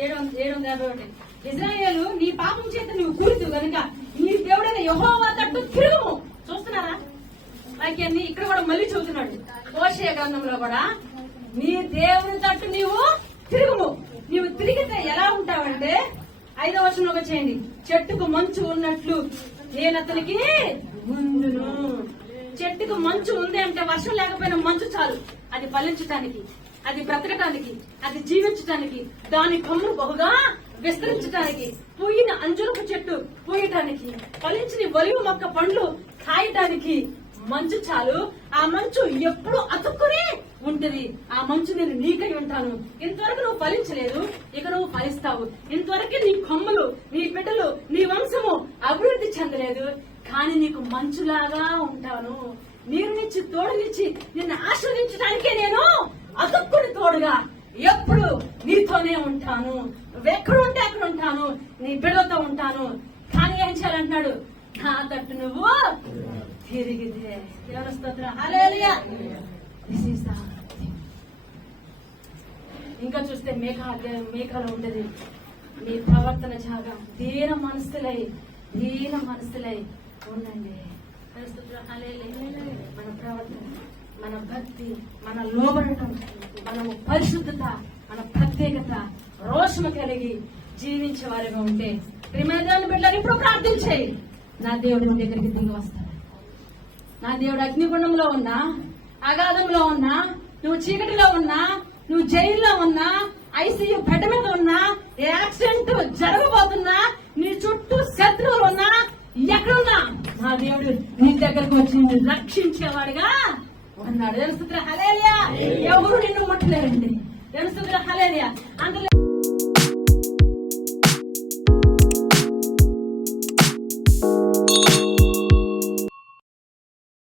751. ఇజ్రాయేలు నీ పాపం చేత నువ్వు కూలితు గనుక నీ దేవుడైన యెహోవా తట్టు తిరుగుము. చూస్తున్నారా? వాక్యాన్ని ఇక్కడ కూడా మళ్ళీ చెబుతున్నాడు. హోషేయ గ్రంథంలో కూడా నీ దేవుని తట్టు నీవు తిరుగుము. నీవు తిరిగితే ఎలా ఉంటావంటే 5వ వచనంలో చేయండి. చెట్టుకు మంచు ఉన్నట్లు నేను అతనికి ముందును. చెట్టుకు మంచు ఉంది అంటే వర్షం లేకపోయినా మంచు చాలు అది ఫలించటానికి, అది బ్రతకటానికి, అది జీవించటానికి, దాని కొమ్ము బహుగా విస్తరించటానికి, పూయిన అంజురపు చెట్టు పూయటానికి, ఫలించిన ఒలివ మొక్క పండ్లు కాయటానికి మంచు చాలు. ఆ మంచు ఎప్పుడు అతుక్కునే ఉంటది. ఆ మంచు నేను నీకై ఉంటాను. ఇంతవరకు నువ్వు ఫలించలేదు, ఇక నువ్వు ఫలిస్తావు. ఇంతవరకు నీ కొమ్మలు, నీ బిడ్డలు, నీ వంశము అభివృద్ధి చెందలేదు, కానీ నీకు మంచులాగా ఉంటాను. నీరునిచ్చి తోడునిచ్చి నిన్ను ఆశీర్వదించడానికే నేను అతుక్కుని తోడుగా ఎప్పుడు నీతోనే ఉంటాను. నువ్వెక్కడుంటే అక్కడ ఉంటాను, నీ బిడ్డలతో ఉంటాను. కానీ ఏం చేయాలంటున్నాడు? నా తట్టు నువ్వు తిరిగితే. దేవుని స్తోత్రం హల్లెలూయా. ఇంకా చూస్తే మేఘాలో ఉంటది మీ ప్రవర్తన జాగా దీన మనసులై ఉండండి. మన ప్రవర్తన, మన భక్తి, మన లోబడటం, మనము పరిశుద్ధత, మన ప్రత్యేకత, రోషము కలిగి జీవించే వారిగా ఉంటే ప్రియమైన బిడ్డలు ఇప్పుడు ప్రార్థించేయి. నా దేవుడు నీ దగ్గరికి దిగి వస్తాడు. నా దేవుడు అగ్నిగుండంలో ఉన్నా, అగాధంలో ఉన్నా, నువ్వు చీకటిలో ఉన్నా, నువ్వు జైల్లో ఉన్నా, ఐసీయూ బెడ్ మీద ఉన్నా, యాక్సిడెంట్ జరగబోతున్నా, నీ చుట్టూ శత్రువులు ఉన్నా, ఎక్కడున్నా నా దేవుడు నీ దగ్గరకు వచ్చి రక్షించేవాడిగా ఉన్నాడు. తెలుస్తుందా హల్లెలూయా. ఎవరు నిన్ను ముట్టలేరండి. తెలుస్తుందా హల్లెలూయా. అందులో